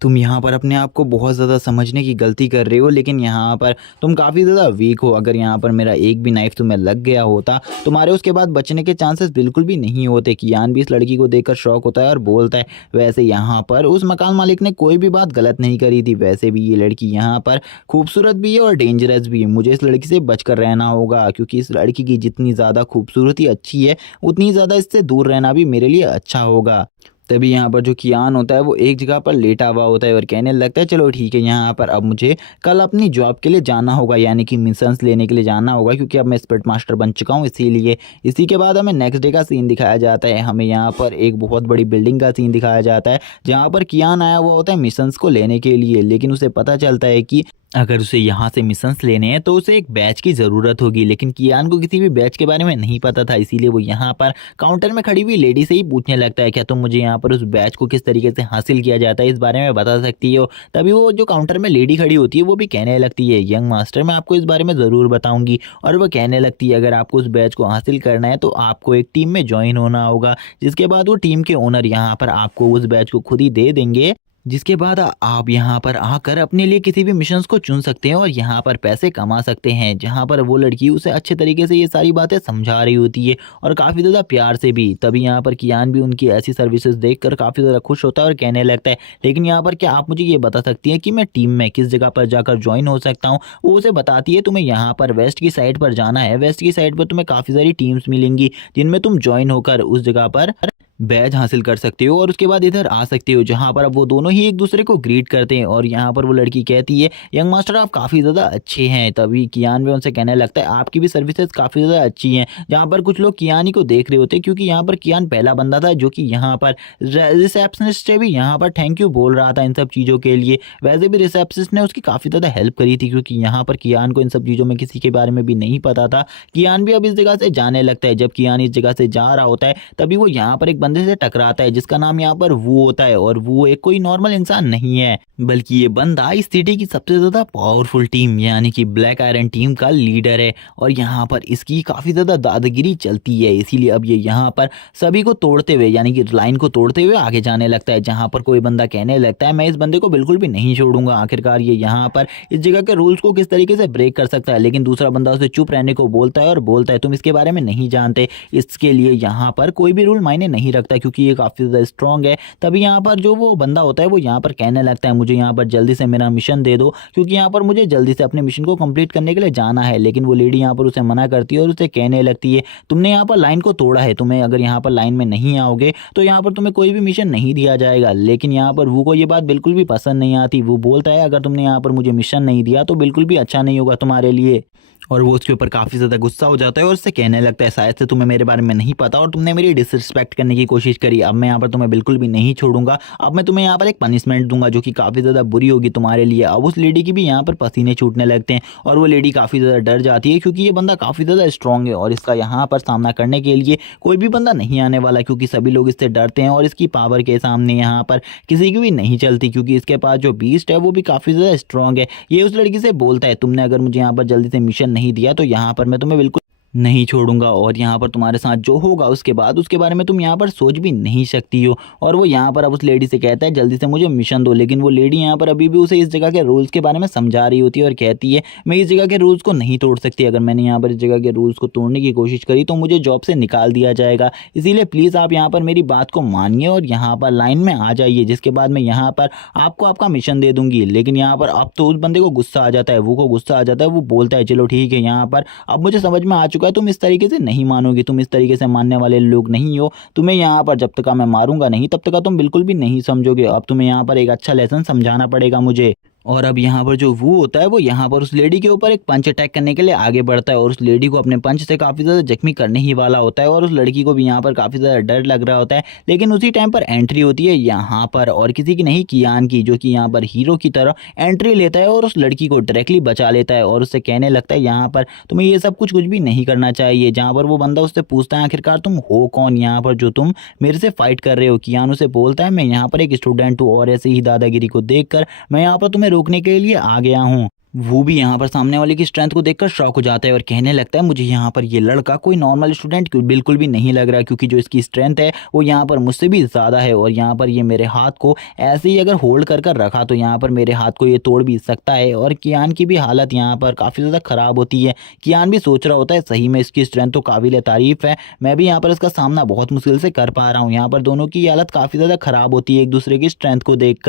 तुम यहाँ पर अपने आप को बहुत ज़्यादा समझने की गलती कर रहे हो, लेकिन यहाँ पर तुम काफ़ी ज़्यादा वीक हो। अगर यहाँ पर मेरा एक भी नाइफ तुम्हें लग गया होता तुम्हारे उसके बाद बचने के चांसेस बिल्कुल भी नहीं होते। कियान भी इस लड़की को देखकर शॉक होता है और बोलता है वैसे यहाँ पर उस मकान मालिक ने कोई भी बात गलत नहीं करी थी, वैसे भी ये लड़की यहाँ पर खूबसूरत भी है और डेंजरस भी है। मुझे इस लड़की से बचकर रहना होगा, क्योंकि इस लड़की की जितनी ज़्यादा खूबसूरती अच्छी है उतनी ज़्यादा इससे दूर रहना भी मेरे लिए अच्छा होगा। तभी यहाँ पर जो कियान होता है वो एक जगह पर लेटा हुआ होता है और कहने लगता है चलो ठीक है यहाँ पर अब मुझे कल अपनी जॉब के लिए जाना होगा, यानी कि मिशंस लेने के लिए जाना होगा, क्योंकि अब मैं स्पिरिट मास्टर बन चुका हूँ। इसीलिए इसी के बाद हमें नेक्स्ट डे का सीन दिखाया जाता है। हमें यहाँ पर एक बहुत बड़ी बिल्डिंग का सीन दिखाया जाता है जहाँ पर कियान आया हुआ होता है मिशंस को लेने के लिए, लेकिन उसे पता चलता है कि अगर उसे यहाँ से मिशंस लेने हैं तो उसे एक बैच की ज़रूरत होगी। लेकिन कियान को किसी भी बैच के बारे में नहीं पता था, इसीलिए वो यहाँ पर काउंटर में खड़ी हुई लेडी से ही पूछने लगता है क्या तुम मुझे यहाँ पर उस बैच को किस तरीके से हासिल किया जाता है इस बारे में बता सकती हो। तभी वो जो काउंटर में लेडी खड़ी होती है वो भी कहने लगती है यंग मास्टर मैं आपको इस बारे में ज़रूर बताऊँगी। और वो कहने लगती है अगर आपको उस बैच को हासिल करना है तो आपको एक टीम में ज्वाइन होना होगा, जिसके बाद वो टीम के ओनर यहाँ पर आपको उस बैच को खुद ही दे देंगे, जिसके बाद आप यहाँ पर आकर अपने लिए किसी भी मिशंस को चुन सकते हैं और यहाँ पर पैसे कमा सकते हैं। जहाँ पर वो लड़की उसे अच्छे तरीके से ये सारी बातें समझा रही होती है और काफ़ी ज़्यादा प्यार से भी। तभी यहाँ पर कियान भी उनकी ऐसी सर्विसेज देखकर काफ़ी ज़्यादा खुश होता है और कहने लगता है लेकिन यहाँ पर क्या आप मुझे ये बता सकती हैं कि मैं टीम में किस जगह पर जाकर ज्वाइन हो सकता हूँ। वो उसे बताती है तुम्हें यहाँ पर वेस्ट की साइड पर जाना है, वेस्ट की साइड पर तुम्हें काफ़ी सारी टीम्स मिलेंगी जिनमें तुम ज्वाइन होकर उस जगह पर बैज हासिल कर सकते हो और उसके बाद इधर आ सकते हो, जहाँ पर अब वो दोनों ही एक दूसरे को ग्रीट करते हैं और यहाँ पर वो लड़की कहती है यंग मास्टर आप काफ़ी ज़्यादा अच्छे हैं। तभी कियान भी उनसे कहने लगता है आपकी भी सर्विसेज काफ़ी ज़्यादा अच्छी हैं। जहाँ पर कुछ लोग कियान ही को देख रहे होते हैं, क्योंकि यहाँ पर कियान पहला बंदा था जो कि यहाँ पर रिसेप्शनिस्ट से भी यहाँ पर थैंक यू बोल रहा था इन सब चीज़ों के लिए। वैसे भी रिसेप्शनिस्ट ने उसकी काफ़ी ज़्यादा हेल्प करी थी, क्योंकि यहाँ पर कियान को इन सब चीज़ों में किसी के बारे में भी नहीं पता था। कियान भी अब इस जगह से जाने लगता है। जब कियान इस जगह से जा रहा होता है तभी वो यहाँ पर एक बंदे से टकराता है जिसका नाम यहाँ पर वो होता है, और वो एक कोई नॉर्मल इंसान नहीं है, बल्कि ये बंदा इस सिटी की सबसे ज़्यादा पावरफुल टीम यानी कि ब्लैक आयरन टीम का लीडर है। और यहाँ पर इसकी काफ़ी ज़्यादा दादागिरी चलती है, इसीलिए अब ये यहाँ पर सभी को तोड़ते हुए यानी कि लाइन को तोड़ते हुए आगे जाने लगता है। जहाँ पर कोई बंदा कहने लगता है मैं इस बंदे को बिल्कुल भी नहीं छोड़ूंगा। आखिरकार ये यहाँ पर इस जगह के रूल्स को किस तरीके से ब्रेक कर सकता है, लेकिन दूसरा बंदा उसे चुप रहने को बोलता है और बोलता है तुम इसके बारे में नहीं जानते, इसके लिए यहाँ पर कोई भी रूल मायने नहीं रखता क्योंकि ये काफ़ी ज़्यादा स्ट्रॉन्ग है। तभी यहाँ पर जो वो बंदा होता है वो यहाँ पर कहने लगता है मुझे यहाँ पर जल्दी से मेरा मिशन दे दो, क्योंकि यहाँ पर मुझे जल्दी से अपने मिशन को कंप्लीट करने के लिए जाना है। लेकिन वो लेडी यहाँ पर उसे मना करती है और उसे कहने लगती है तुमने यहाँ पर लाइन को तोड़ा है, तुम्हें अगर यहाँ पर लाइन में नहीं आओगे तो यहाँ पर तुम्हें कोई भी मिशन नहीं दिया जाएगा। लेकिन यहाँ पर वो को ये बात बिल्कुल भी पसंद नहीं आती। वो बोलता है अगर तुमने यहाँ पर मुझे मिशन नहीं दिया तो बिल्कुल भी अच्छा नहीं होगा तुम्हारे लिए। और वो उसके ऊपर काफ़ी ज़्यादा गुस्सा हो जाता है और उससे कहने लगता है शायद से तुम्हें मेरे बारे में नहीं पता और तुमने मेरी डिसरिस्पेक्ट करने की कोशिश करी। अब मैं यहाँ पर तुम्हें बिल्कुल भी नहीं छोड़ूंगा। अब मैं तुम्हें यहाँ पर एक पनिशमेंट दूंगा जो कि काफ़ी ज़्यादा बुरी होगी तुम्हारे लिए। अब उस लेडी की भी यहाँ पर पसीने छूटने लगते हैं और वो लेडी काफ़ी ज़्यादा डर जाती है, क्योंकि ये बंदा काफ़ी ज़्यादा स्ट्रॉन्ग है और इसका यहाँ पर सामना करने के लिए कोई भी बंदा नहीं आने वाला, क्योंकि सभी लोग इससे डरते हैं और इसकी पावर के सामने यहाँ पर किसी की भी नहीं चलती, क्योंकि इसके पास जो बीस्ट है वो भी काफ़ी ज़्यादा स्ट्रॉन्ग है। ये उस लड़की से बोलता है तुमने अगर मुझे यहाँ पर जल्दी से मिशन नहीं दिया तो यहाँ पर मैं तुम्हें बिल्कुल नहीं छोड़ूंगा और यहाँ पर तुम्हारे साथ जो होगा उसके बाद उसके बारे में तुम यहाँ पर सोच भी नहीं सकती हो। और वो यहाँ पर अब उस लेडी से कहता है जल्दी से मुझे मिशन दो, लेकिन वो लेडी यहाँ पर अभी भी उसे इस जगह के रूल्स के बारे में समझा रही होती है और कहती है मैं इस जगह के रूल्स को नहीं तोड़ सकती। अगर मैंने यहाँ पर इस जगह के रूल्स को तोड़ने की कोशिश करी तो मुझे जॉब से निकाल दिया जाएगा, इसीलिए प्लीज़ आप यहाँ पर मेरी बात को मानिए और यहाँ पर लाइन में आ जाइए, जिसके बाद मैं यहाँ पर आपको आपका मिशन दे दूंगी। लेकिन यहाँ पर अब तो उस बंदे को गुस्सा आ जाता है, वो को गुस्सा आ जाता है। वो बोलता है चलो ठीक है, यहाँ पर अब मुझे समझ में आ चुका है तुम इस तरीके से नहीं मानोगी, तुम इस तरीके से मानने वाले लोग नहीं हो। तुम्हें यहाँ पर जब तक मैं मारूंगा नहीं तब तक तुम बिल्कुल भी नहीं समझोगे। अब तुम्हें यहाँ पर एक अच्छा लेसन समझाना पड़ेगा मुझे। और अब यहाँ पर जो वो होता है वो यहाँ पर उस लेडी के ऊपर एक पंच अटैक करने के लिए आगे बढ़ता है और उस लेडी को अपने पंच से काफ़ी ज़्यादा जख्मी करने ही वाला होता है और उस लड़की को भी यहाँ पर काफ़ी ज़्यादा डर लग रहा होता है। लेकिन उसी टाइम पर एंट्री होती है यहाँ पर, और किसी की नहीं कियान की, जो कि यहाँ पर हीरो की तरह एंट्री लेता है और उस लड़की को डायरेक्टली बचा लेता है और उससे कहने लगता है यहाँ पर तुम्हें ये सब कुछ भी नहीं करना चाहिए। जहाँ पर वो बंदा उससे पूछता है आखिरकार तुम हो कौन यहाँ पर जो तुम मेरे से फाइट कर रहे हो। कियान उसे बोलता है मैं यहाँ पर एक स्टूडेंट हूँ और ऐसे ही दादागिरी को देखकर मैं यहाँ पर तुम्हें रोकने के लिए आ गया हूँ। वो भी यहाँ पर सामने वाले की स्ट्रेंथ को देखकर शॉक हो जाता है और कहने लगता है मुझे यहाँ पर ये लड़का कोई नॉर्मल स्टूडेंट बिल्कुल भी नहीं लग रहा, क्योंकि जो इसकी स्ट्रेंथ है वो यहाँ पर मुझसे भी ज़्यादा है और यहाँ पर ये मेरे हाथ को ऐसे ही अगर होल्ड कर कर रखा तो यहाँ पर मेरे हाथ को ये तोड़ भी सकता है। और कियान की भी हालत यहाँ पर काफ़ी ज़्यादा ख़राब होती है। कियान भी सोच रहा होता है सही में इसकी स्ट्रेंथ तो काबिल तारीफ़ है, मैं भी यहाँ पर इसका सामना बहुत मुश्किल से कर पा रहा हूँ। यहाँ पर दोनों की हालत काफ़ी ज़्यादा ख़राब होती है एक दूसरे की स्ट्रेंथ को देख।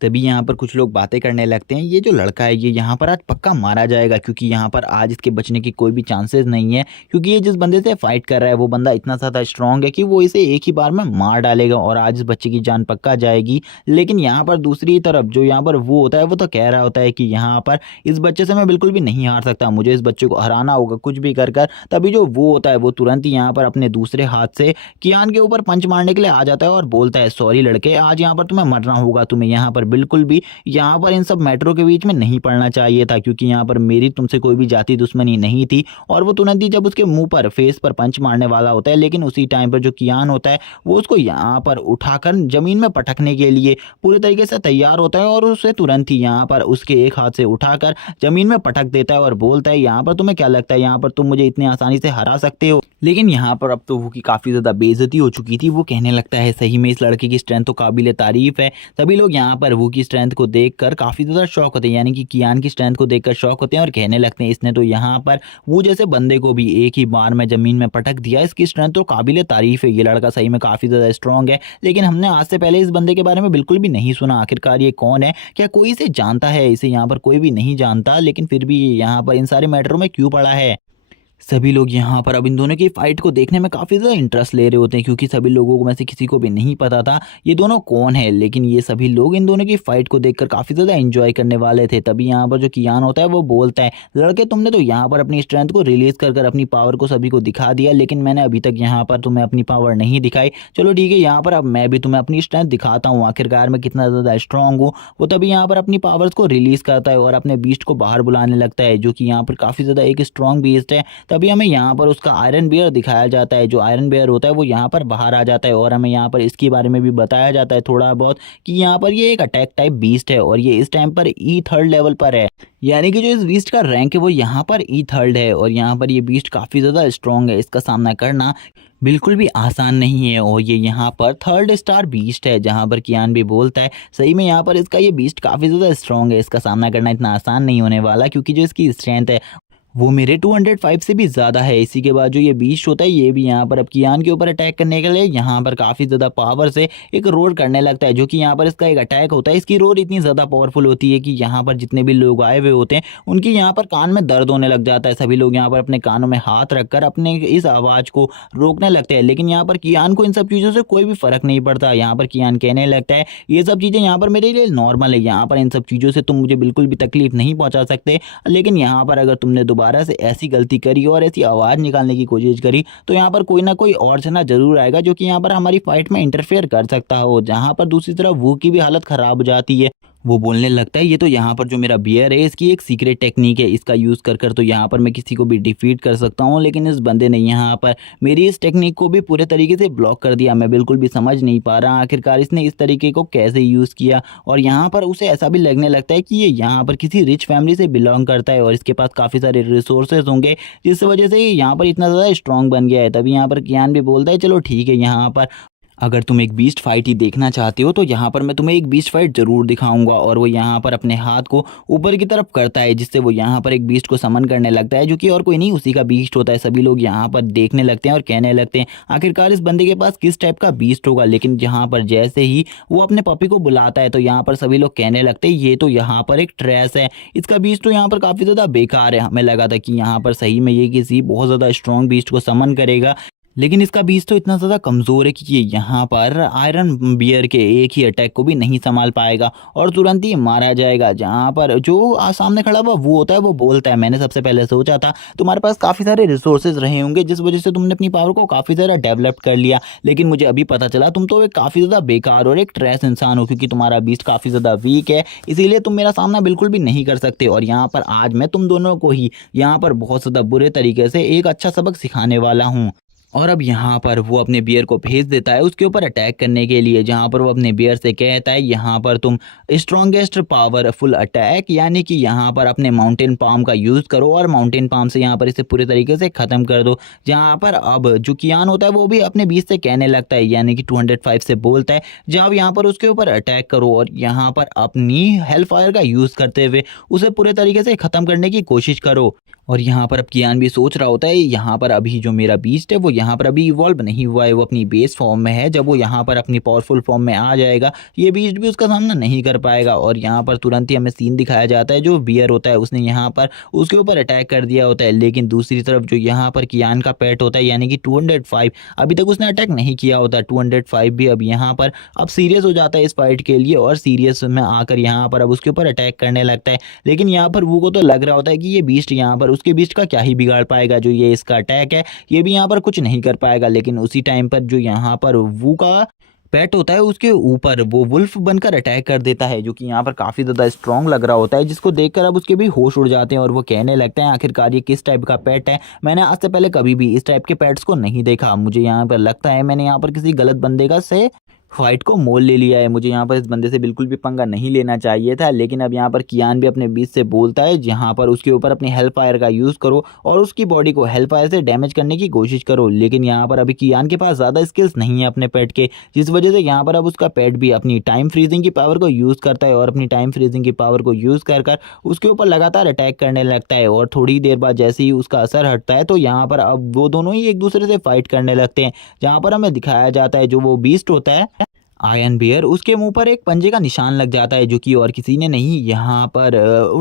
तभी यहाँ पर कुछ लोग बातें करने लगते हैं ये जो लड़का है ये यहाँ पर आज पक्का मारा जाएगा, क्योंकि यहाँ पर आज इसके बचने की कोई भी चांसेस नहीं है, क्योंकि ये जिस बंदे से फाइट कर रहा है वो बंदा इतना ज़्यादा स्ट्रांग है कि वो इसे एक ही बार में मार डालेगा और आज इस बच्चे की जान पक्का जाएगी। लेकिन यहाँ पर दूसरी तरफ जो यहाँ पर वो होता है वो तो कह रहा होता है कि यहाँ पर इस बच्चे से मैं बिल्कुल भी नहीं हार सकता, मुझे इस बच्चे को हराना होगा कुछ भी कर कर। तभी जो वो होता है वो तुरंत ही यहाँ पर अपने दूसरे हाथ से कियान के ऊपर पंच मारने के लिए आ जाता है और बोलता है सॉरी लड़के, आज यहाँ पर तुम्हें मरना होगा, तुम्हें यहाँ पर बिल्कुल भी यहाँ पर इन सब मैटरों के बीच में नहीं पड़ना चाहिए था, क्योंकि यहाँ पर मेरी तुमसे कोई भी जाति दुश्मनी नहीं थी। और वो तुरंत ही जब उसके मुंह पर फेस पर पंच मारने वाला होता है, लेकिन उसी टाइम पर जो कियान होता है वो उसको यहाँ पर उठाकर जमीन में पटकने के लिए पूरे तरीके से तैयार होता है और उसे तुरंत ही यहाँ पर उसके एक हाथ से उठाकर जमीन में पटक देता है और बोलता है यहाँ पर तुम्हें क्या लगता है यहाँ पर तुम मुझे इतनी आसानी से हरा सकते हो। लेकिन यहाँ पर अब तो वो की काफ़ी ज़्यादा बेइज्जती हो चुकी थी। वो कहने लगता है सही में इस लड़के की स्ट्रेंथ तो काबिल तारीफ़ है। सभी लोग यहाँ पर वो की स्ट्रेंथ को देखकर काफ़ी ज़्यादा शौक होते हैं, यानी कि कियान की स्ट्रेंथ को देखकर शौक होते हैं और कहने लगते हैं इसने तो यहाँ पर वो जैसे बंदे को भी एक ही बार में ज़मीन में पटक दिया, इसकी स्ट्रेंथ तो काबिल तारीफ़ है, ये लड़का सही में काफ़ी ज़्यादा स्ट्रॉन्ग है। लेकिन हमने आज से पहले इस बंदे के बारे में बिल्कुल भी नहीं सुना, आखिरकार ये कौन है, क्या कोई इसे जानता है? इसे यहाँ पर कोई भी नहीं जानता, लेकिन फिर भी यहाँ पर इन सारे मैटरों में क्यों पड़ा है? सभी लोग यहाँ पर अब इन दोनों की फाइट को देखने में काफ़ी ज़्यादा इंटरेस्ट ले रहे होते हैं क्योंकि सभी लोगों को में से किसी को भी नहीं पता था ये दोनों कौन है, लेकिन ये सभी लोग इन दोनों की फाइट को देखकर काफ़ी ज़्यादा एंजॉय करने वाले थे। तभी यहाँ पर जो कियान होता है वो बोलता है, लड़के तुमने तो यहाँ पर अपनी स्ट्रेंथ को रिलीज कर अपनी पावर को सभी को दिखा दिया, लेकिन मैंने अभी तक यहाँ पर तुम्हें अपनी पावर नहीं दिखाई। चलो ठीक है, यहाँ पर अब मैं भी तुम्हें अपनी स्ट्रेंथ दिखाता हूँ, आखिरकार मैं कितना ज़्यादा स्ट्रांग हूँ। वो तभी यहाँ पर अपनी पावर्स को रिलीज करता है और अपने बीस्ट को बाहर बुलाने लगता है, जो कि यहाँ पर काफ़ी ज़्यादा एक स्ट्रांग बीस्ट है। तभी हमें यहाँ पर उसका आयरन बियर दिखाया जाता है। जो आयरन बियर होता है वो यहाँ पर बाहर आ जाता है और हमें यहाँ पर इसके बारे में भी बताया जाता है थोड़ा बहुत कि यहाँ पर ये एक अटैक टाइप बीस्ट है और ये इस टाइम पर E3 लेवल पर है, यानी कि जो इस बीस्ट का रैंक है वो यहाँ पर E3 है और यहाँ पर ये बीस्ट काफ़ी ज़्यादा स्ट्रॉन्ग है। इसका सामना करना बिल्कुल भी आसान नहीं है और ये यहाँ पर 3rd स्टार बीस्ट है, जहाँ पर कियान भी बोलता है सही में यहाँ पर इसका ये बीस्ट काफ़ी ज़्यादा स्ट्रॉन्ग है, इसका सामना करना इतना आसान नहीं होने वाला क्योंकि जो इसकी स्ट्रेंथ है वो मेरे 205 से भी ज़्यादा है। इसी के बाद जो ये बीस्ट होता है ये भी यहाँ पर अब कियान के ऊपर अटैक करने के लिए यहाँ पर काफ़ी ज़्यादा पावर से एक रोर करने लगता है, जो कि यहाँ पर इसका एक अटैक होता है। इसकी रोर इतनी ज़्यादा पावरफुल होती है कि यहाँ पर जितने भी लोग आए हुए होते हैं उनकी यहाँ पर कान में दर्द होने लग जाता है। सभी लोग यहाँ पर अपने कानों में हाथ रखकर अपने इस आवाज़ को रोकने लगते हैं, लेकिन यहाँ पर कियान को इन सब चीज़ों से कोई भी फ़र्क नहीं पड़ता। यहाँ पर कियान कहने लगता है ये सब चीज़ें यहाँ पर मेरे लिए नॉर्मल है, यहाँ पर इन सब चीज़ों से तुम मुझे बिल्कुल भी तकलीफ नहीं पहुँचा सकते, लेकिन यहाँ पर अगर तुमने दोबारा से ऐसी गलती करी और ऐसी आवाज़ निकालने की कोशिश करी तो यहाँ पर कोई ना कोई और जना जरूर आएगा जो कि यहाँ पर हमारी फाइट में इंटरफेयर कर सकता हो। जहाँ पर दूसरी तरफ वो की भी हालत ख़राब हो जाती है। वो बोलने लगता है ये तो यहाँ पर जो मेरा बियर है इसकी एक सीक्रेट टेक्निक है, इसका यूज़ कर तो यहाँ पर मैं किसी को भी डिफीट कर सकता हूँ, लेकिन इस बंदे ने यहाँ पर मेरी इस टेक्निक को भी पूरे तरीके से ब्लॉक कर दिया। मैं बिल्कुल भी समझ नहीं पा रहा आखिरकार इसने इस तरीके को कैसे यूज़ किया। और यहाँ पर उसे ऐसा भी लगने लगता है कि ये यहाँ पर किसी रिच फैमिली से बिलोंग करता है और इसके पास काफ़ी सारे रिसोर्सेज होंगे, जिस वजह से ये यहाँ पर इतना ज़्यादा स्ट्रॉन्ग बन गया है। तभी यहाँ पर कियान भी बोलता है चलो ठीक है, यहाँ पर अगर तुम एक बीस्ट फाइट ही देखना चाहते हो तो यहाँ पर मैं तुम्हें एक बीस्ट फाइट ज़रूर दिखाऊंगा। और वो यहाँ पर अपने हाथ को ऊपर की तरफ करता है जिससे वो यहाँ पर एक बीस्ट को समन करने लगता है, जो कि और कोई नहीं उसी का बीस्ट होता है। सभी लोग यहाँ पर देखने लगते हैं और कहने लगते हैं आखिरकार इस बंदे के पास किस टाइप का बीस्ट होगा। लेकिन यहाँ पर जैसे ही वो अपने पपी को बुलाता है तो यहाँ पर सभी लोग कहने लगते हैं ये तो यहाँ पर एक ट्रैश है, इसका बीस्ट तो यहाँ पर काफ़ी ज़्यादा बेकार है। हमें लगा था कि यहाँ पर सही में ये किसी बहुत ज़्यादा स्ट्रॉन्ग बीस्ट को समन करेगा, लेकिन इसका बीज तो इतना ज़्यादा कमज़ोर है कि ये यहाँ पर आयरन बियर के एक ही अटैक को भी नहीं संभाल पाएगा और तुरंत ही मारा जाएगा। जहाँ पर जो सामने खड़ा हुआ वो होता है वो बोलता है मैंने सबसे पहले सोचा था तुम्हारे पास काफ़ी सारे रिसोर्सेज रहे होंगे जिस वजह से तुमने अपनी पावर को काफ़ी ज़्यादा डेवलप कर लिया, लेकिन मुझे अभी पता चला तुम तो एक काफ़ी ज़्यादा बेकार और एक ट्रैश इंसान हो क्योंकि तुम्हारा बीस्ट काफ़ी ज़्यादा वीक है, इसीलिए तुम मेरा सामना बिल्कुल भी नहीं कर सकते। और यहाँ पर आज मैं तुम दोनों को ही यहाँ पर बहुत ज़्यादा बुरे तरीके से एक अच्छा सबक सिखाने वाला हूँ। और अब यहाँ पर वो अपने बियर को भेज देता है उसके ऊपर अटैक करने के लिए, जहाँ पर वो अपने बियर से कहता है यहाँ पर तुम स्ट्रॉन्गेस्ट पावरफुल अटैक यानी कि यहाँ पर अपने माउंटेन पाम का यूज़ करो और माउंटेन पाम से यहाँ पर इसे पूरे तरीके से ख़त्म कर दो। जहाँ पर अब जो कियान होता है वो भी अपने बीच से कहने लगता है यानी कि 205 से बोलता है जब यहाँ पर उसके ऊपर अटैक करो और यहाँ पर अपनी हेल फायर का यूज़ करते हुए उसे पूरे तरीके से ख़त्म करने की कोशिश करो। और यहाँ पर अब कियान भी सोच रहा होता है यहाँ पर अभी जो मेरा बीस्ट है वो यहाँ पर अभी इवॉल्व नहीं हुआ है, वो अपनी बेस फॉर्म में है। जब वो यहाँ पर अपनी पावरफुल फॉर्म में आ जाएगा ये बीस्ट भी उसका सामना नहीं कर पाएगा। और यहाँ पर तुरंत ही हमें सीन दिखाया जाता है जो बियर होता है उसने यहाँ पर उसके ऊपर अटैक कर दिया होता है, लेकिन दूसरी तरफ जो यहाँ पर कियान का पेट होता है यानी कि 205 अभी तक उसने अटैक नहीं किया होता। 205 भी अब यहाँ पर अब सीरियस हो जाता है इस फाइट के लिए और सीरियस में आकर यहाँ पर अब उसके ऊपर अटैक करने लगता है। लेकिन यहाँ पर वो को तो लग रहा होता है कि ये बीस्ट यहाँ पर उसके बीस्ट का क्या ही बिगाड़ पाएगा, जो ये इसका अटैक है ये भी यहाँ पर कुछ नहीं कर पाएगा। लेकिन उसी टाइम पर जो यहाँ पर वू का पेट होता है उसके ऊपर वो वुल्फ बनकर अटैक कर देता है, जो कि यहाँ पर काफ़ी ज़्यादा स्ट्रॉन्ग लग रहा होता है, जिसको देखकर अब उसके भी होश उड़ जाते हैं और वो कहने लगते हैं आखिरकार ये किस टाइप का पेट है। मैंने आज से पहले कभी भी इस टाइप के पेट्स को नहीं देखा, मुझे यहाँ पर लगता है मैंने यहाँ पर किसी गलत बंदे का से फाइट को मोल ले लिया है, मुझे यहाँ पर इस बंदे से बिल्कुल भी पंगा नहीं लेना चाहिए था। लेकिन अब यहाँ पर कियान भी अपने बीच से बोलता है जहाँ पर उसके ऊपर अपनी हेल फायर का यूज़ करो और उसकी बॉडी को हेल फायर से डैमेज करने की कोशिश करो। लेकिन यहाँ पर अभी कियान के पास ज़्यादा स्किल्स नहीं है अपने पेट के, जिस वजह से यहाँ पर अब उसका पेट भी अपनी टाइम फ्रीजिंग की पावर को यूज़ करता है और अपनी टाइम फ्रीजिंग की पावर को यूज़ कर उसके ऊपर लगातार अटैक करने लगता है। और थोड़ी देर बाद जैसे ही उसका असर हटता है तो यहाँ पर अब वो दोनों ही एक दूसरे से फाइट करने लगते हैं, जहाँ पर हमें दिखाया जाता है जो वो बीस्ट होता है आयरन बियर उसके मुंह पर एक पंजे का निशान लग जाता है जो कि और किसी ने नहीं यहाँ पर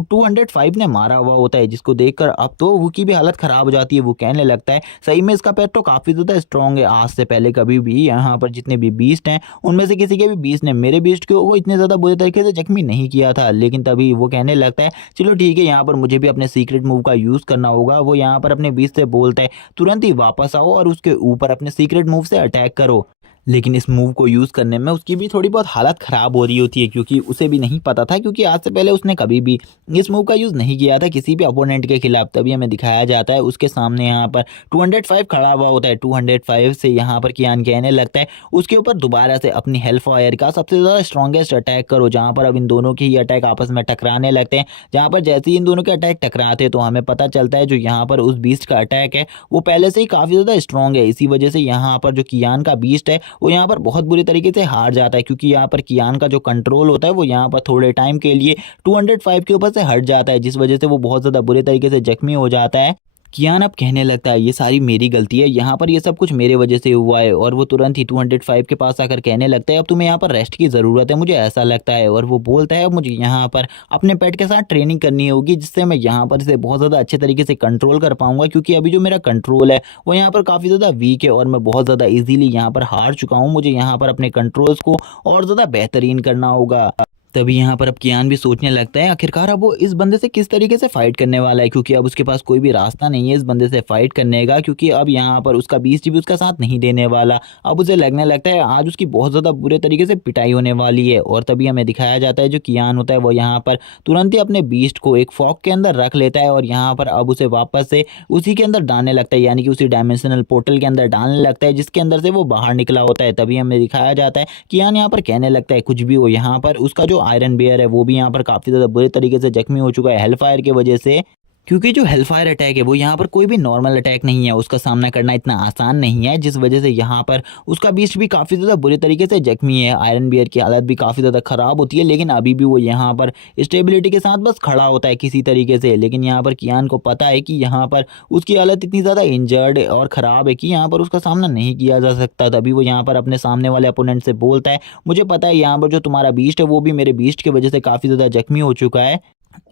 205 ने मारा हुआ होता है, जिसको देखकर अब तो वो की भी हालत खराब हो जाती है। वो कहने लगता है सही में इसका पेट तो काफी ज्यादा स्ट्रांग है, आज से पहले कभी भी यहाँ पर जितने भी बीस्ट हैं उनमें से किसी के भी बीस्ट ने मेरे बीस्ट को वो इतने ज्यादा बुरे तरीके से जख्मी नहीं किया था। लेकिन तभी वो कहने लगता है चलो ठीक है, यहाँ पर मुझे भी अपने सीक्रेट मूव का यूज करना होगा। वो यहाँ पर अपने बीस्ट से बोलता है तुरंत ही वापस आओ और उसके ऊपर अपने सीक्रेट मूव से अटैक करो। लेकिन इस मूव को यूज़ करने में उसकी भी थोड़ी बहुत हालत ख़राब हो रही होती है, क्योंकि उसे भी नहीं पता था, क्योंकि आज से पहले उसने कभी भी इस मूव का यूज़ नहीं किया था किसी भी अपोनेंट के खिलाफ। तभी हमें दिखाया जाता है उसके सामने यहाँ पर 205 खड़ा हुआ होता है। 205 से यहाँ पर कियान कहने लगता है उसके ऊपर दोबारा से अपनी हेलफायर का सबसे ज़्यादा स्ट्रॉन्गेस्ट अटैक करो। जहाँ पर अब इन दोनों के ही अटैक आपस में टकराने लगते हैं। जहाँ पर जैसे ही इन दोनों के अटैक टकराते हैं तो हमें पता चलता है जो यहाँ पर उस बीस्ट का अटैक है वो पहले से ही काफ़ी ज़्यादा स्ट्रॉन्ग है। इसी वजह से यहाँ पर जो कियान का बीस्ट है वो यहाँ पर बहुत बुरी तरीके से हार जाता है, क्योंकि यहाँ पर कियान का जो कंट्रोल होता है वो यहाँ पर थोड़े टाइम के लिए 205 के ऊपर से हट जाता है, जिस वजह से वो बहुत ज़्यादा बुरे तरीके से जख्मी हो जाता है। कियान अब कहने लगता है ये सारी मेरी गलती है, यहाँ पर ये सब कुछ मेरे वजह से हुआ है। और वो तुरंत ही 205 के पास आकर कहने लगता है अब तुम्हें यहाँ पर रेस्ट की ज़रूरत है, मुझे ऐसा लगता है। और वो बोलता है अब मुझे यहाँ पर अपने पेट के साथ ट्रेनिंग करनी होगी, जिससे मैं यहाँ पर इसे बहुत ज़्यादा अच्छे तरीके से कंट्रोल कर पाऊंगा, क्योंकि अभी जो मेरा कंट्रोल है वो यहाँ पर काफ़ी ज़्यादा वीक है और मैं बहुत ज़्यादा ईजिली यहाँ पर हार चुका हूँ। मुझे यहाँ पर अपने कंट्रोल्स को और ज़्यादा बेहतरीन करना होगा। तभी यहाँ पर अब कियान भी सोचने लगता है आखिरकार अब वो इस बंदे से किस तरीके से फाइट करने वाला है, क्योंकि अब उसके पास कोई भी रास्ता नहीं है इस बंदे से फाइट करने का, क्योंकि अब यहाँ पर उसका बीस्ट भी उसका साथ नहीं देने वाला। अब उसे लगने लगता है आज उसकी बहुत ज़्यादा बुरे तरीके से पिटाई होने वाली है। और तभी हमें दिखाया जाता है जो कियान होता है वो यहाँ पर तुरंत ही अपने बीस्ट को एक फॉग के अंदर रख लेता है और यहाँ पर अब उसे वापस से उसी के अंदर डालने लगता है, यानी कि उसी डायमेंशनल पोर्टल के अंदर डालने लगता है जिसके अंदर से वो बाहर निकला होता है। तभी हमें दिखाया जाता है कियान यहाँ पर कहने लगता है कुछ भी हो, यहाँ पर उसका जो आयरन बियर है वो भी यहाँ पर काफ़ी ज़्यादा बुरे तरीके से जख्मी हो चुका है हेलफायर की वजह से, क्योंकि जो हेलफायर अटैक है वो यहाँ पर कोई भी नॉर्मल अटैक नहीं है, उसका सामना करना इतना आसान नहीं है, जिस वजह से यहाँ पर उसका बीस्ट भी काफ़ी ज़्यादा बुरे तरीके से जख्मी है। आयरन बियर की हालत भी काफ़ी ज़्यादा ख़राब होती है, लेकिन अभी भी वो यहाँ पर स्टेबिलिटी के साथ बस खड़ा होता है किसी तरीके से। लेकिन यहाँ पर कियान को पता है कि यहाँ पर उसकी हालत इतनी ज़्यादा इंजर्ड और ख़राब है कि यहाँ पर उसका सामना नहीं किया जा सकता। तभी वो यहाँ पर अपने सामने वाले अपोनेंट से बोलता है मुझे पता है यहाँ पर जो तुम्हारा बीस्ट है वो भी मेरे बीस्ट की वजह से काफ़ी ज़्यादा जख्मी हो चुका है,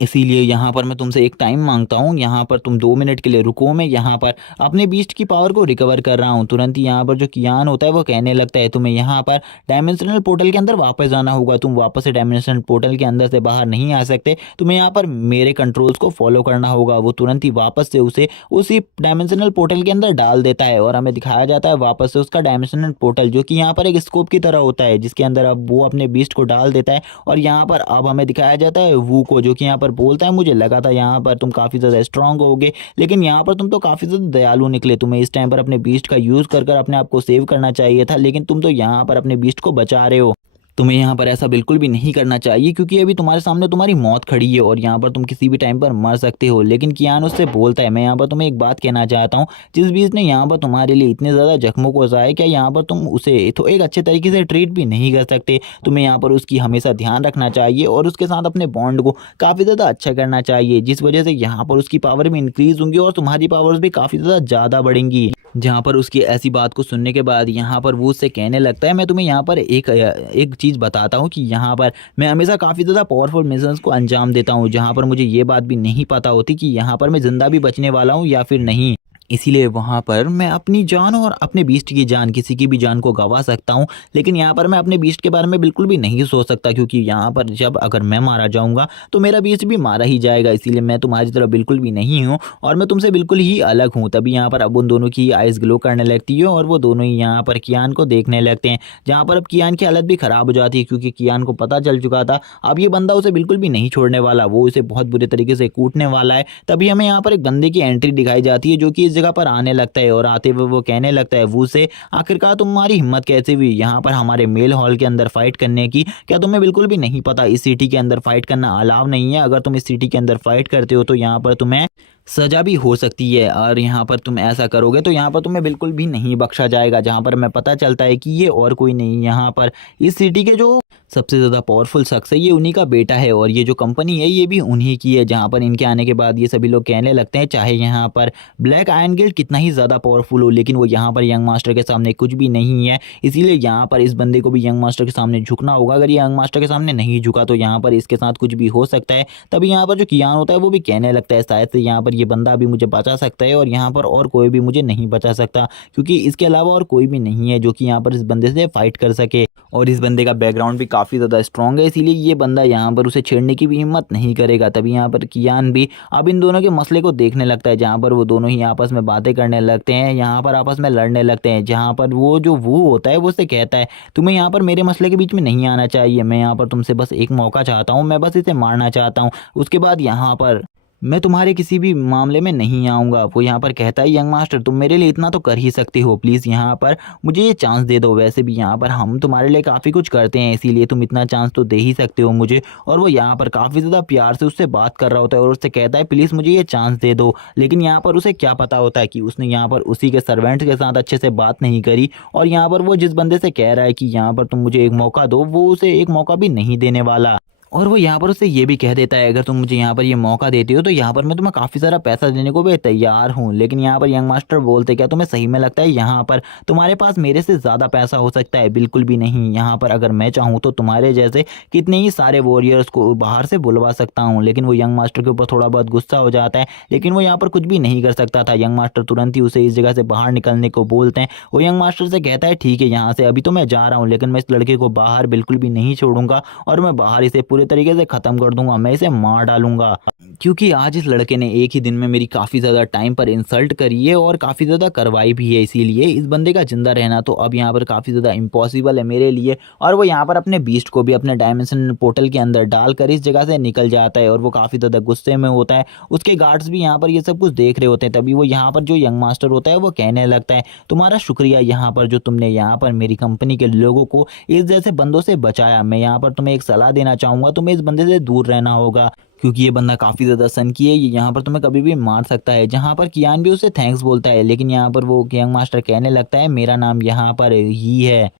इसीलिए यहाँ पर मैं तुमसे एक टाइम मांगता हूँ, यहाँ पर तुम 2 मिनट के लिए रुको, मैं यहाँ पर अपने बीस्ट की पावर को रिकवर कर रहा हूँ। तुरंत ही यहाँ पर जो कियान होता है वो कहने लगता है तुम्हें यहाँ पर डायमेंशनल पोर्टल के अंदर वापस जाना होगा, तुम वापस से डायमेंशनल पोर्टल के अंदर से बाहर नहीं आ सकते, तुम्हें यहाँ पर मेरे कंट्रोल्स को फॉलो करना होगा। वो तुरंत ही वापस से उसे उसी डायमेंशनल पोर्टल के अंदर डाल देता है और हमें दिखाया जाता है वापस से उसका डायमेंशनल पोर्टल, जो कि यहाँ पर एक स्कोप की तरह होता है, जिसके अंदर अब वो अपने बीस्ट को डाल देता है। और यहाँ पर अब हमें दिखाया जाता है वू को, जो कि यहाँ पर बोलता है मुझे लगा था यहाँ पर तुम काफ़ी ज़्यादा स्ट्रांग होगे, लेकिन यहाँ पर तुम तो काफ़ी ज़्यादा दयालु निकले, तुम्हें इस टाइम पर अपने बीस्ट का यूज़ कर अपने आप को सेव करना चाहिए था, लेकिन तुम तो यहाँ पर अपने बीस्ट को बचा रहे हो। तुम्हें यहाँ पर ऐसा बिल्कुल भी नहीं करना चाहिए, क्योंकि अभी तुम्हारे सामने तुम्हारी मौत खड़ी है और यहाँ पर तुम किसी भी टाइम पर मर सकते हो। लेकिन कियान उससे बोलता है मैं यहाँ पर तुम्हें एक बात कहना चाहता हूँ, जिस बीच ने यहाँ पर तुम्हारे लिए इतने ज़्यादा जख्मों को सहा है, क्या यहाँ पर तुम उसे तो एक अच्छे तरीके से ट्रीट भी नहीं कर सकते? तुम्हें यहाँ पर उसकी हमेशा ध्यान रखना चाहिए और उसके साथ अपने बॉन्ड को काफ़ी ज़्यादा अच्छा करना चाहिए, जिस वजह से यहाँ पर उसकी पावर भी इंक्रीज़ होंगी और तुम्हारी पावर्स भी काफ़ी ज़्यादा बढ़ेंगी। जहाँ पर उसकी ऐसी बात को सुनने के बाद यहाँ पर वो उससे कहने लगता है मैं तुम्हें यहाँ पर एक चीज़ बताता हूँ कि यहाँ पर मैं हमेशा काफ़ी ज़्यादा पावरफुल मिशंस को अंजाम देता हूँ, जहाँ पर मुझे ये बात भी नहीं पता होती कि यहाँ पर मैं ज़िंदा भी बचने वाला हूँ या फिर नहीं। इसीलिए वहाँ पर मैं अपनी जान और अपने बीस्ट की जान, किसी की भी जान को गंवा सकता हूँ, लेकिन यहाँ पर मैं अपने बीस्ट के बारे में बिल्कुल भी नहीं सोच सकता, क्योंकि यहाँ पर जब अगर मैं मारा जाऊँगा तो मेरा बीस्ट भी मारा ही जाएगा। इसीलिए मैं तुम्हारी तरह बिल्कुल भी नहीं हूँ और मैं तुमसे बिल्कुल ही अलग हूँ। तभी यहाँ पर अब उन दोनों की आइज़ ग्लो करने लगती है और वो दोनों ही यहाँ पर कियान को देखने लगते हैं, जहाँ पर अब कियान की हालत भी ख़राब हो जाती है, क्योंकि कियान को पता चल चुका था अब ये बंदा उसे बिल्कुल भी नहीं छोड़ने वाला, वो उसे बहुत बुरे तरीके से कूटने वाला है। तभी हमें यहाँ पर एक बंदे की एंट्री दिखाई जाती है जो कि इस जगह पर आने लगता है और आते हुए वो कहने लगता है वो से आखिरकार तुम्हारी हिम्मत कैसे हुई यहाँ पर हमारे मेल हॉल के अंदर फाइट करने की? क्या तुम्हें बिल्कुल भी नहीं पता इस सिटी के अंदर फाइट करना अलाउ नहीं है? अगर तुम इस सिटी के अंदर फाइट करते हो तो यहाँ पर तुम्हें सज़ा भी हो सकती है और यहाँ पर तुम ऐसा करोगे तो यहाँ पर तुम्हें बिल्कुल भी नहीं बख्शा जाएगा। जहाँ पर हमें पता चलता है कि ये और कोई नहीं, यहाँ पर इस सिटी के जो सबसे ज़्यादा पावरफुल शख्स है ये उन्हीं का बेटा है और ये जो कंपनी है ये भी उन्हीं की है। जहाँ पर इनके आने के बाद ये सभी लोग कहने लगते हैं चाहे यहाँ पर ब्लैक आयरन गिल्ड कितना ही ज़्यादा पावरफुल हो, लेकिन वो यहाँ पर यंग मास्टर के सामने कुछ भी नहीं है। इसीलिए यहाँ पर इस बंदे को भी यंग मास्टर के सामने झुकना होगा। अगर ये यंग मास्टर के सामने नहीं झुका तो यहाँ पर इसके साथ कुछ भी हो सकता है। तभी यहाँ पर जो कियान होता है वो भी कहने लगता है शायद से यहाँ पर ये बंदा भी मुझे बचा सकता है और यहाँ पर और कोई भी मुझे नहीं बचा सकता, क्योंकि इसके अलावा और कोई भी नहीं है जो कि यहाँ पर इस बंदे से फाइट कर सके। और इस बंदे का बैकग्राउंड भी काफ़ी ज़्यादा स्ट्रॉन्ग है, इसीलिए ये बंदा यहाँ पर उसे छेड़ने की भी हिम्मत नहीं करेगा। तभी यहाँ पर कियान भी अब इन दोनों के मसले को देखने लगता है, जहाँ पर वो दोनों ही आपस में बातें करने लगते हैं, यहाँ पर आपस में लड़ने लगते हैं। जहाँ पर वो जो वो होता है वो उससे कहता है तुम्हें यहाँ पर मेरे मसले के बीच में नहीं आना चाहिए, मैं यहाँ पर तुमसे बस एक मौका चाहता हूँ, मैं बस इसे मारना चाहता हूँ, उसके बाद यहाँ पर मैं तुम्हारे किसी भी मामले में नहीं आऊँगा। वो यहाँ पर कहता है यंग मास्टर तुम मेरे लिए इतना तो कर ही सकते हो, प्लीज़ यहाँ पर मुझे ये चांस दे दो। वैसे भी यहाँ पर हम तुम्हारे लिए काफ़ी कुछ करते हैं, इसीलिए तुम इतना चांस तो दे ही सकते हो मुझे। और वो यहाँ पर काफ़ी ज़्यादा प्यार से उससे बात कर रहा होता है और उससे कहता है प्लीज़ मुझे ये चांस दे दो। लेकिन यहाँ पर उसे क्या पता होता है कि उसने यहाँ पर उसी के सर्वेंट्स के साथ अच्छे से बात नहीं करी और यहाँ पर वो जिस बंदे से कह रहा है कि यहाँ पर तुम मुझे एक मौका दो, वो उसे एक मौका भी नहीं देने वाला। और वो यहाँ पर उससे ये भी कह देता है अगर तुम मुझे यहाँ पर ये मौका देते हो तो यहाँ पर मैं तुम्हें काफ़ी सारा पैसा देने को भी तैयार हूँ। लेकिन यहाँ पर यंग मास्टर बोलते क्या तुम्हें सही में लगता है यहाँ पर तुम्हारे पास मेरे से ज़्यादा पैसा हो सकता है? बिल्कुल भी नहीं। यहाँ पर अगर मैं चाहूँ तो तुम्हारे जैसे कितने ही सारे वॉरियर्स को बाहर से बुलवा सकता हूँ। लेकिन वो यंग मास्टर के ऊपर थोड़ा बहुत गुस्सा हो जाता है, लेकिन वो यहाँ पर कुछ भी नहीं कर सकता था। यंग मास्टर तुरंत ही उसे इस जगह से बाहर निकलने को बोलते हैं। वो यंग मास्टर से कहता है ठीक है यहाँ से अभी तो मैं जा रहा हूँ, लेकिन मैं इस लड़के को बाहर बिल्कुल भी नहीं छोड़ूंगा और मैं बाहर इसे पूरे तरीके से ख़त्म कर दूंगा, मैं इसे मार डालूंगा। क्योंकि आज इस लड़के ने एक ही दिन में मेरी काफ़ी ज़्यादा टाइम पर इंसल्ट करी है और काफ़ी ज़्यादा करवाई भी है, इसीलिए इस बंदे का जिंदा रहना तो अब यहाँ पर काफ़ी ज़्यादा इम्पॉसिबल है मेरे लिए। और वो यहाँ पर अपने बीस्ट को भी अपने डायमेंशन पोर्टल के अंदर डालकर इस जगह से निकल जाता है और वो काफ़ी ज़्यादा गुस्से में होता है। उसके गार्ड्स भी यहाँ पर ये सब कुछ देख रहे होते हैं। तभी वो यहाँ पर जो यंग मास्टर होता है वो कहने लगता है तुम्हारा शुक्रिया यहाँ पर जो तुमने यहाँ पर मेरी कंपनी के लोगों को इस जैसे बंदों से बचाया। मैं यहाँ पर तुम्हें एक सलाह देना चाहूँगा, तुम्हें इस बंदे से दूर रहना होगा क्योंकि ये बंदा काफ़ी ज़्यादा सनकी है, ये यहाँ पर तुम्हें कभी भी मार सकता है। जहाँ पर कियान भी उसे थैंक्स बोलता है, लेकिन यहाँ पर वो यंग मास्टर कहने लगता है मेरा नाम यहाँ पर ही है।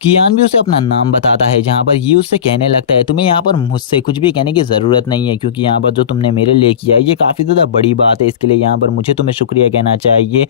कियान भी उसे अपना नाम बताता है, जहाँ पर ये उससे कहने लगता है तुम्हें यहाँ पर मुझसे कुछ भी कहने की ज़रूरत नहीं है, क्योंकि यहाँ पर जो तुमने मेरे लिए किया है ये काफ़ी ज़्यादा बड़ी बात है। इसके लिए यहाँ पर मुझे तुम्हें शुक्रिया कहना चाहिए।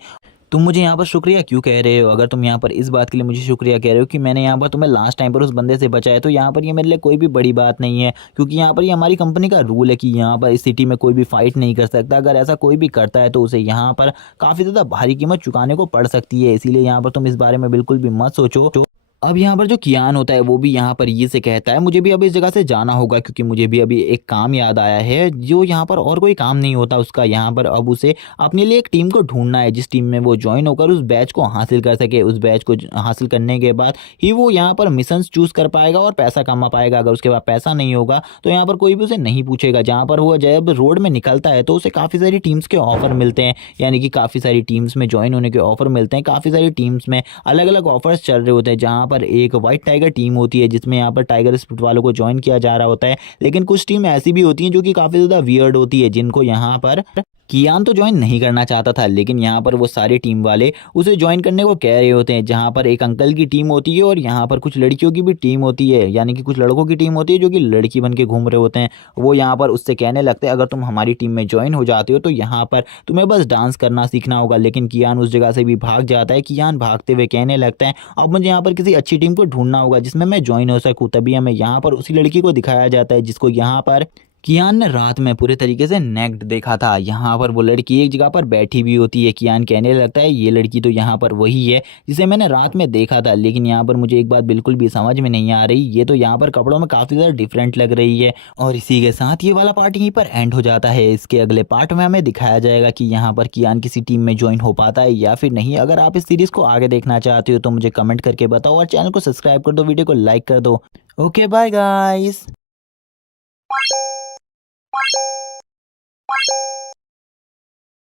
तुम मुझे यहाँ पर शुक्रिया क्यों कह रहे हो? अगर तुम यहाँ पर इस बात के लिए मुझे शुक्रिया कह रहे हो कि मैंने यहाँ पर तुम्हें लास्ट टाइम पर उस बंदे से बचाया, तो यहाँ पर ये मेरे लिए कोई भी बड़ी बात नहीं है, क्योंकि यहाँ पर ये हमारी कंपनी का रूल है कि यहाँ पर इस सिटी में कोई भी फाइट नहीं कर सकता। अगर ऐसा कोई भी करता है तो उसे यहाँ पर काफ़ी ज़्यादा भारी कीमत चुकाने को पड़ सकती है। इसीलिए यहाँ पर तुम इस बारे में बिल्कुल भी मत सोचो। अब यहाँ पर जो कियान होता है वो भी यहाँ पर ये से कहता है मुझे भी अब इस जगह से जाना होगा, क्योंकि मुझे भी अभी एक काम याद आया है जो यहाँ पर और कोई काम नहीं होता उसका। यहाँ पर अब उसे अपने लिए एक टीम को ढूंढना है जिस टीम में वो ज्वाइन होकर उस बैच को हासिल कर सके। उस बैच को हासिल करने के बाद ही वो यहाँ पर मिशंस चूज कर पाएगा और पैसा कमा पाएगा। अगर उसके पास पैसा नहीं होगा तो यहाँ पर कोई भी उसे नहीं पूछेगा। जहाँ पर वो जब रोड में निकलता है तो उसे काफ़ी सारी टीम्स के ऑफर मिलते हैं, यानी कि काफ़ी सारी टीम्स में ज्वाइन होने के ऑफर मिलते हैं। काफ़ी सारी टीम्स में अलग अलग ऑफर्स चल रहे होते हैं। जहाँ पर एक वाइट टाइगर टीम होती है जिसमें यहाँ पर टाइगर स्पिरिट वालों को ज्वाइन किया जा रहा होता है, लेकिन कुछ टीम ऐसी भी होती हैं जो कि काफ़ी ज़्यादा वियर्ड होती है, जिनको यहाँ पर कियान तो ज्वाइन नहीं करना चाहता था, लेकिन यहाँ पर वो सारे टीम वाले उसे ज्वाइन करने को कह रहे होते हैं। जहाँ पर एक अंकल की टीम होती है और यहाँ पर कुछ लड़कियों की भी टीम होती है, यानी कि कुछ लड़कों की टीम होती है जो कि लड़की बन के घूम रहे होते हैं। वो यहाँ पर उससे कहने लगते हैं अगर तुम हमारी टीम में ज्वाइन हो जाते हो तो यहाँ पर तुम्हें बस डांस करना सीखना होगा। लेकिन कियान उस जगह से भी भाग जाता है। कियान भागते हुए कहने लगता है अब मुझे यहाँ पर किसी अच्छी टीम को ढूंढना होगा जिसमें मैं ज्वाइन हो सकूँ। तभी हमें यहाँ पर उसी लड़की को दिखाया जाता है जिसको यहाँ पर कियान ने रात में पूरे तरीके से नेक्ड देखा था। यहाँ पर वो लड़की एक जगह पर बैठी भी होती है। कियान कहने लगता है ये लड़की तो यहाँ पर वही है जिसे मैंने रात में देखा था, लेकिन यहाँ पर मुझे एक बात बिल्कुल भी समझ में नहीं आ रही, ये तो यहाँ पर कपड़ों में काफ़ी ज़्यादा डिफरेंट लग रही है। और इसी के साथ ये वाला पार्ट यहीं पर एंड हो जाता है। इसके अगले पार्ट में हमें दिखाया जाएगा कि यहाँ पर कियान किसी टीम में ज्वाइन हो पाता है या फिर नहीं। अगर आप इस सीरीज़ को आगे देखना चाहते हो तो मुझे कमेंट करके बताओ और चैनल को सब्सक्राइब कर दो, वीडियो को लाइक कर दो। Okay bye guys.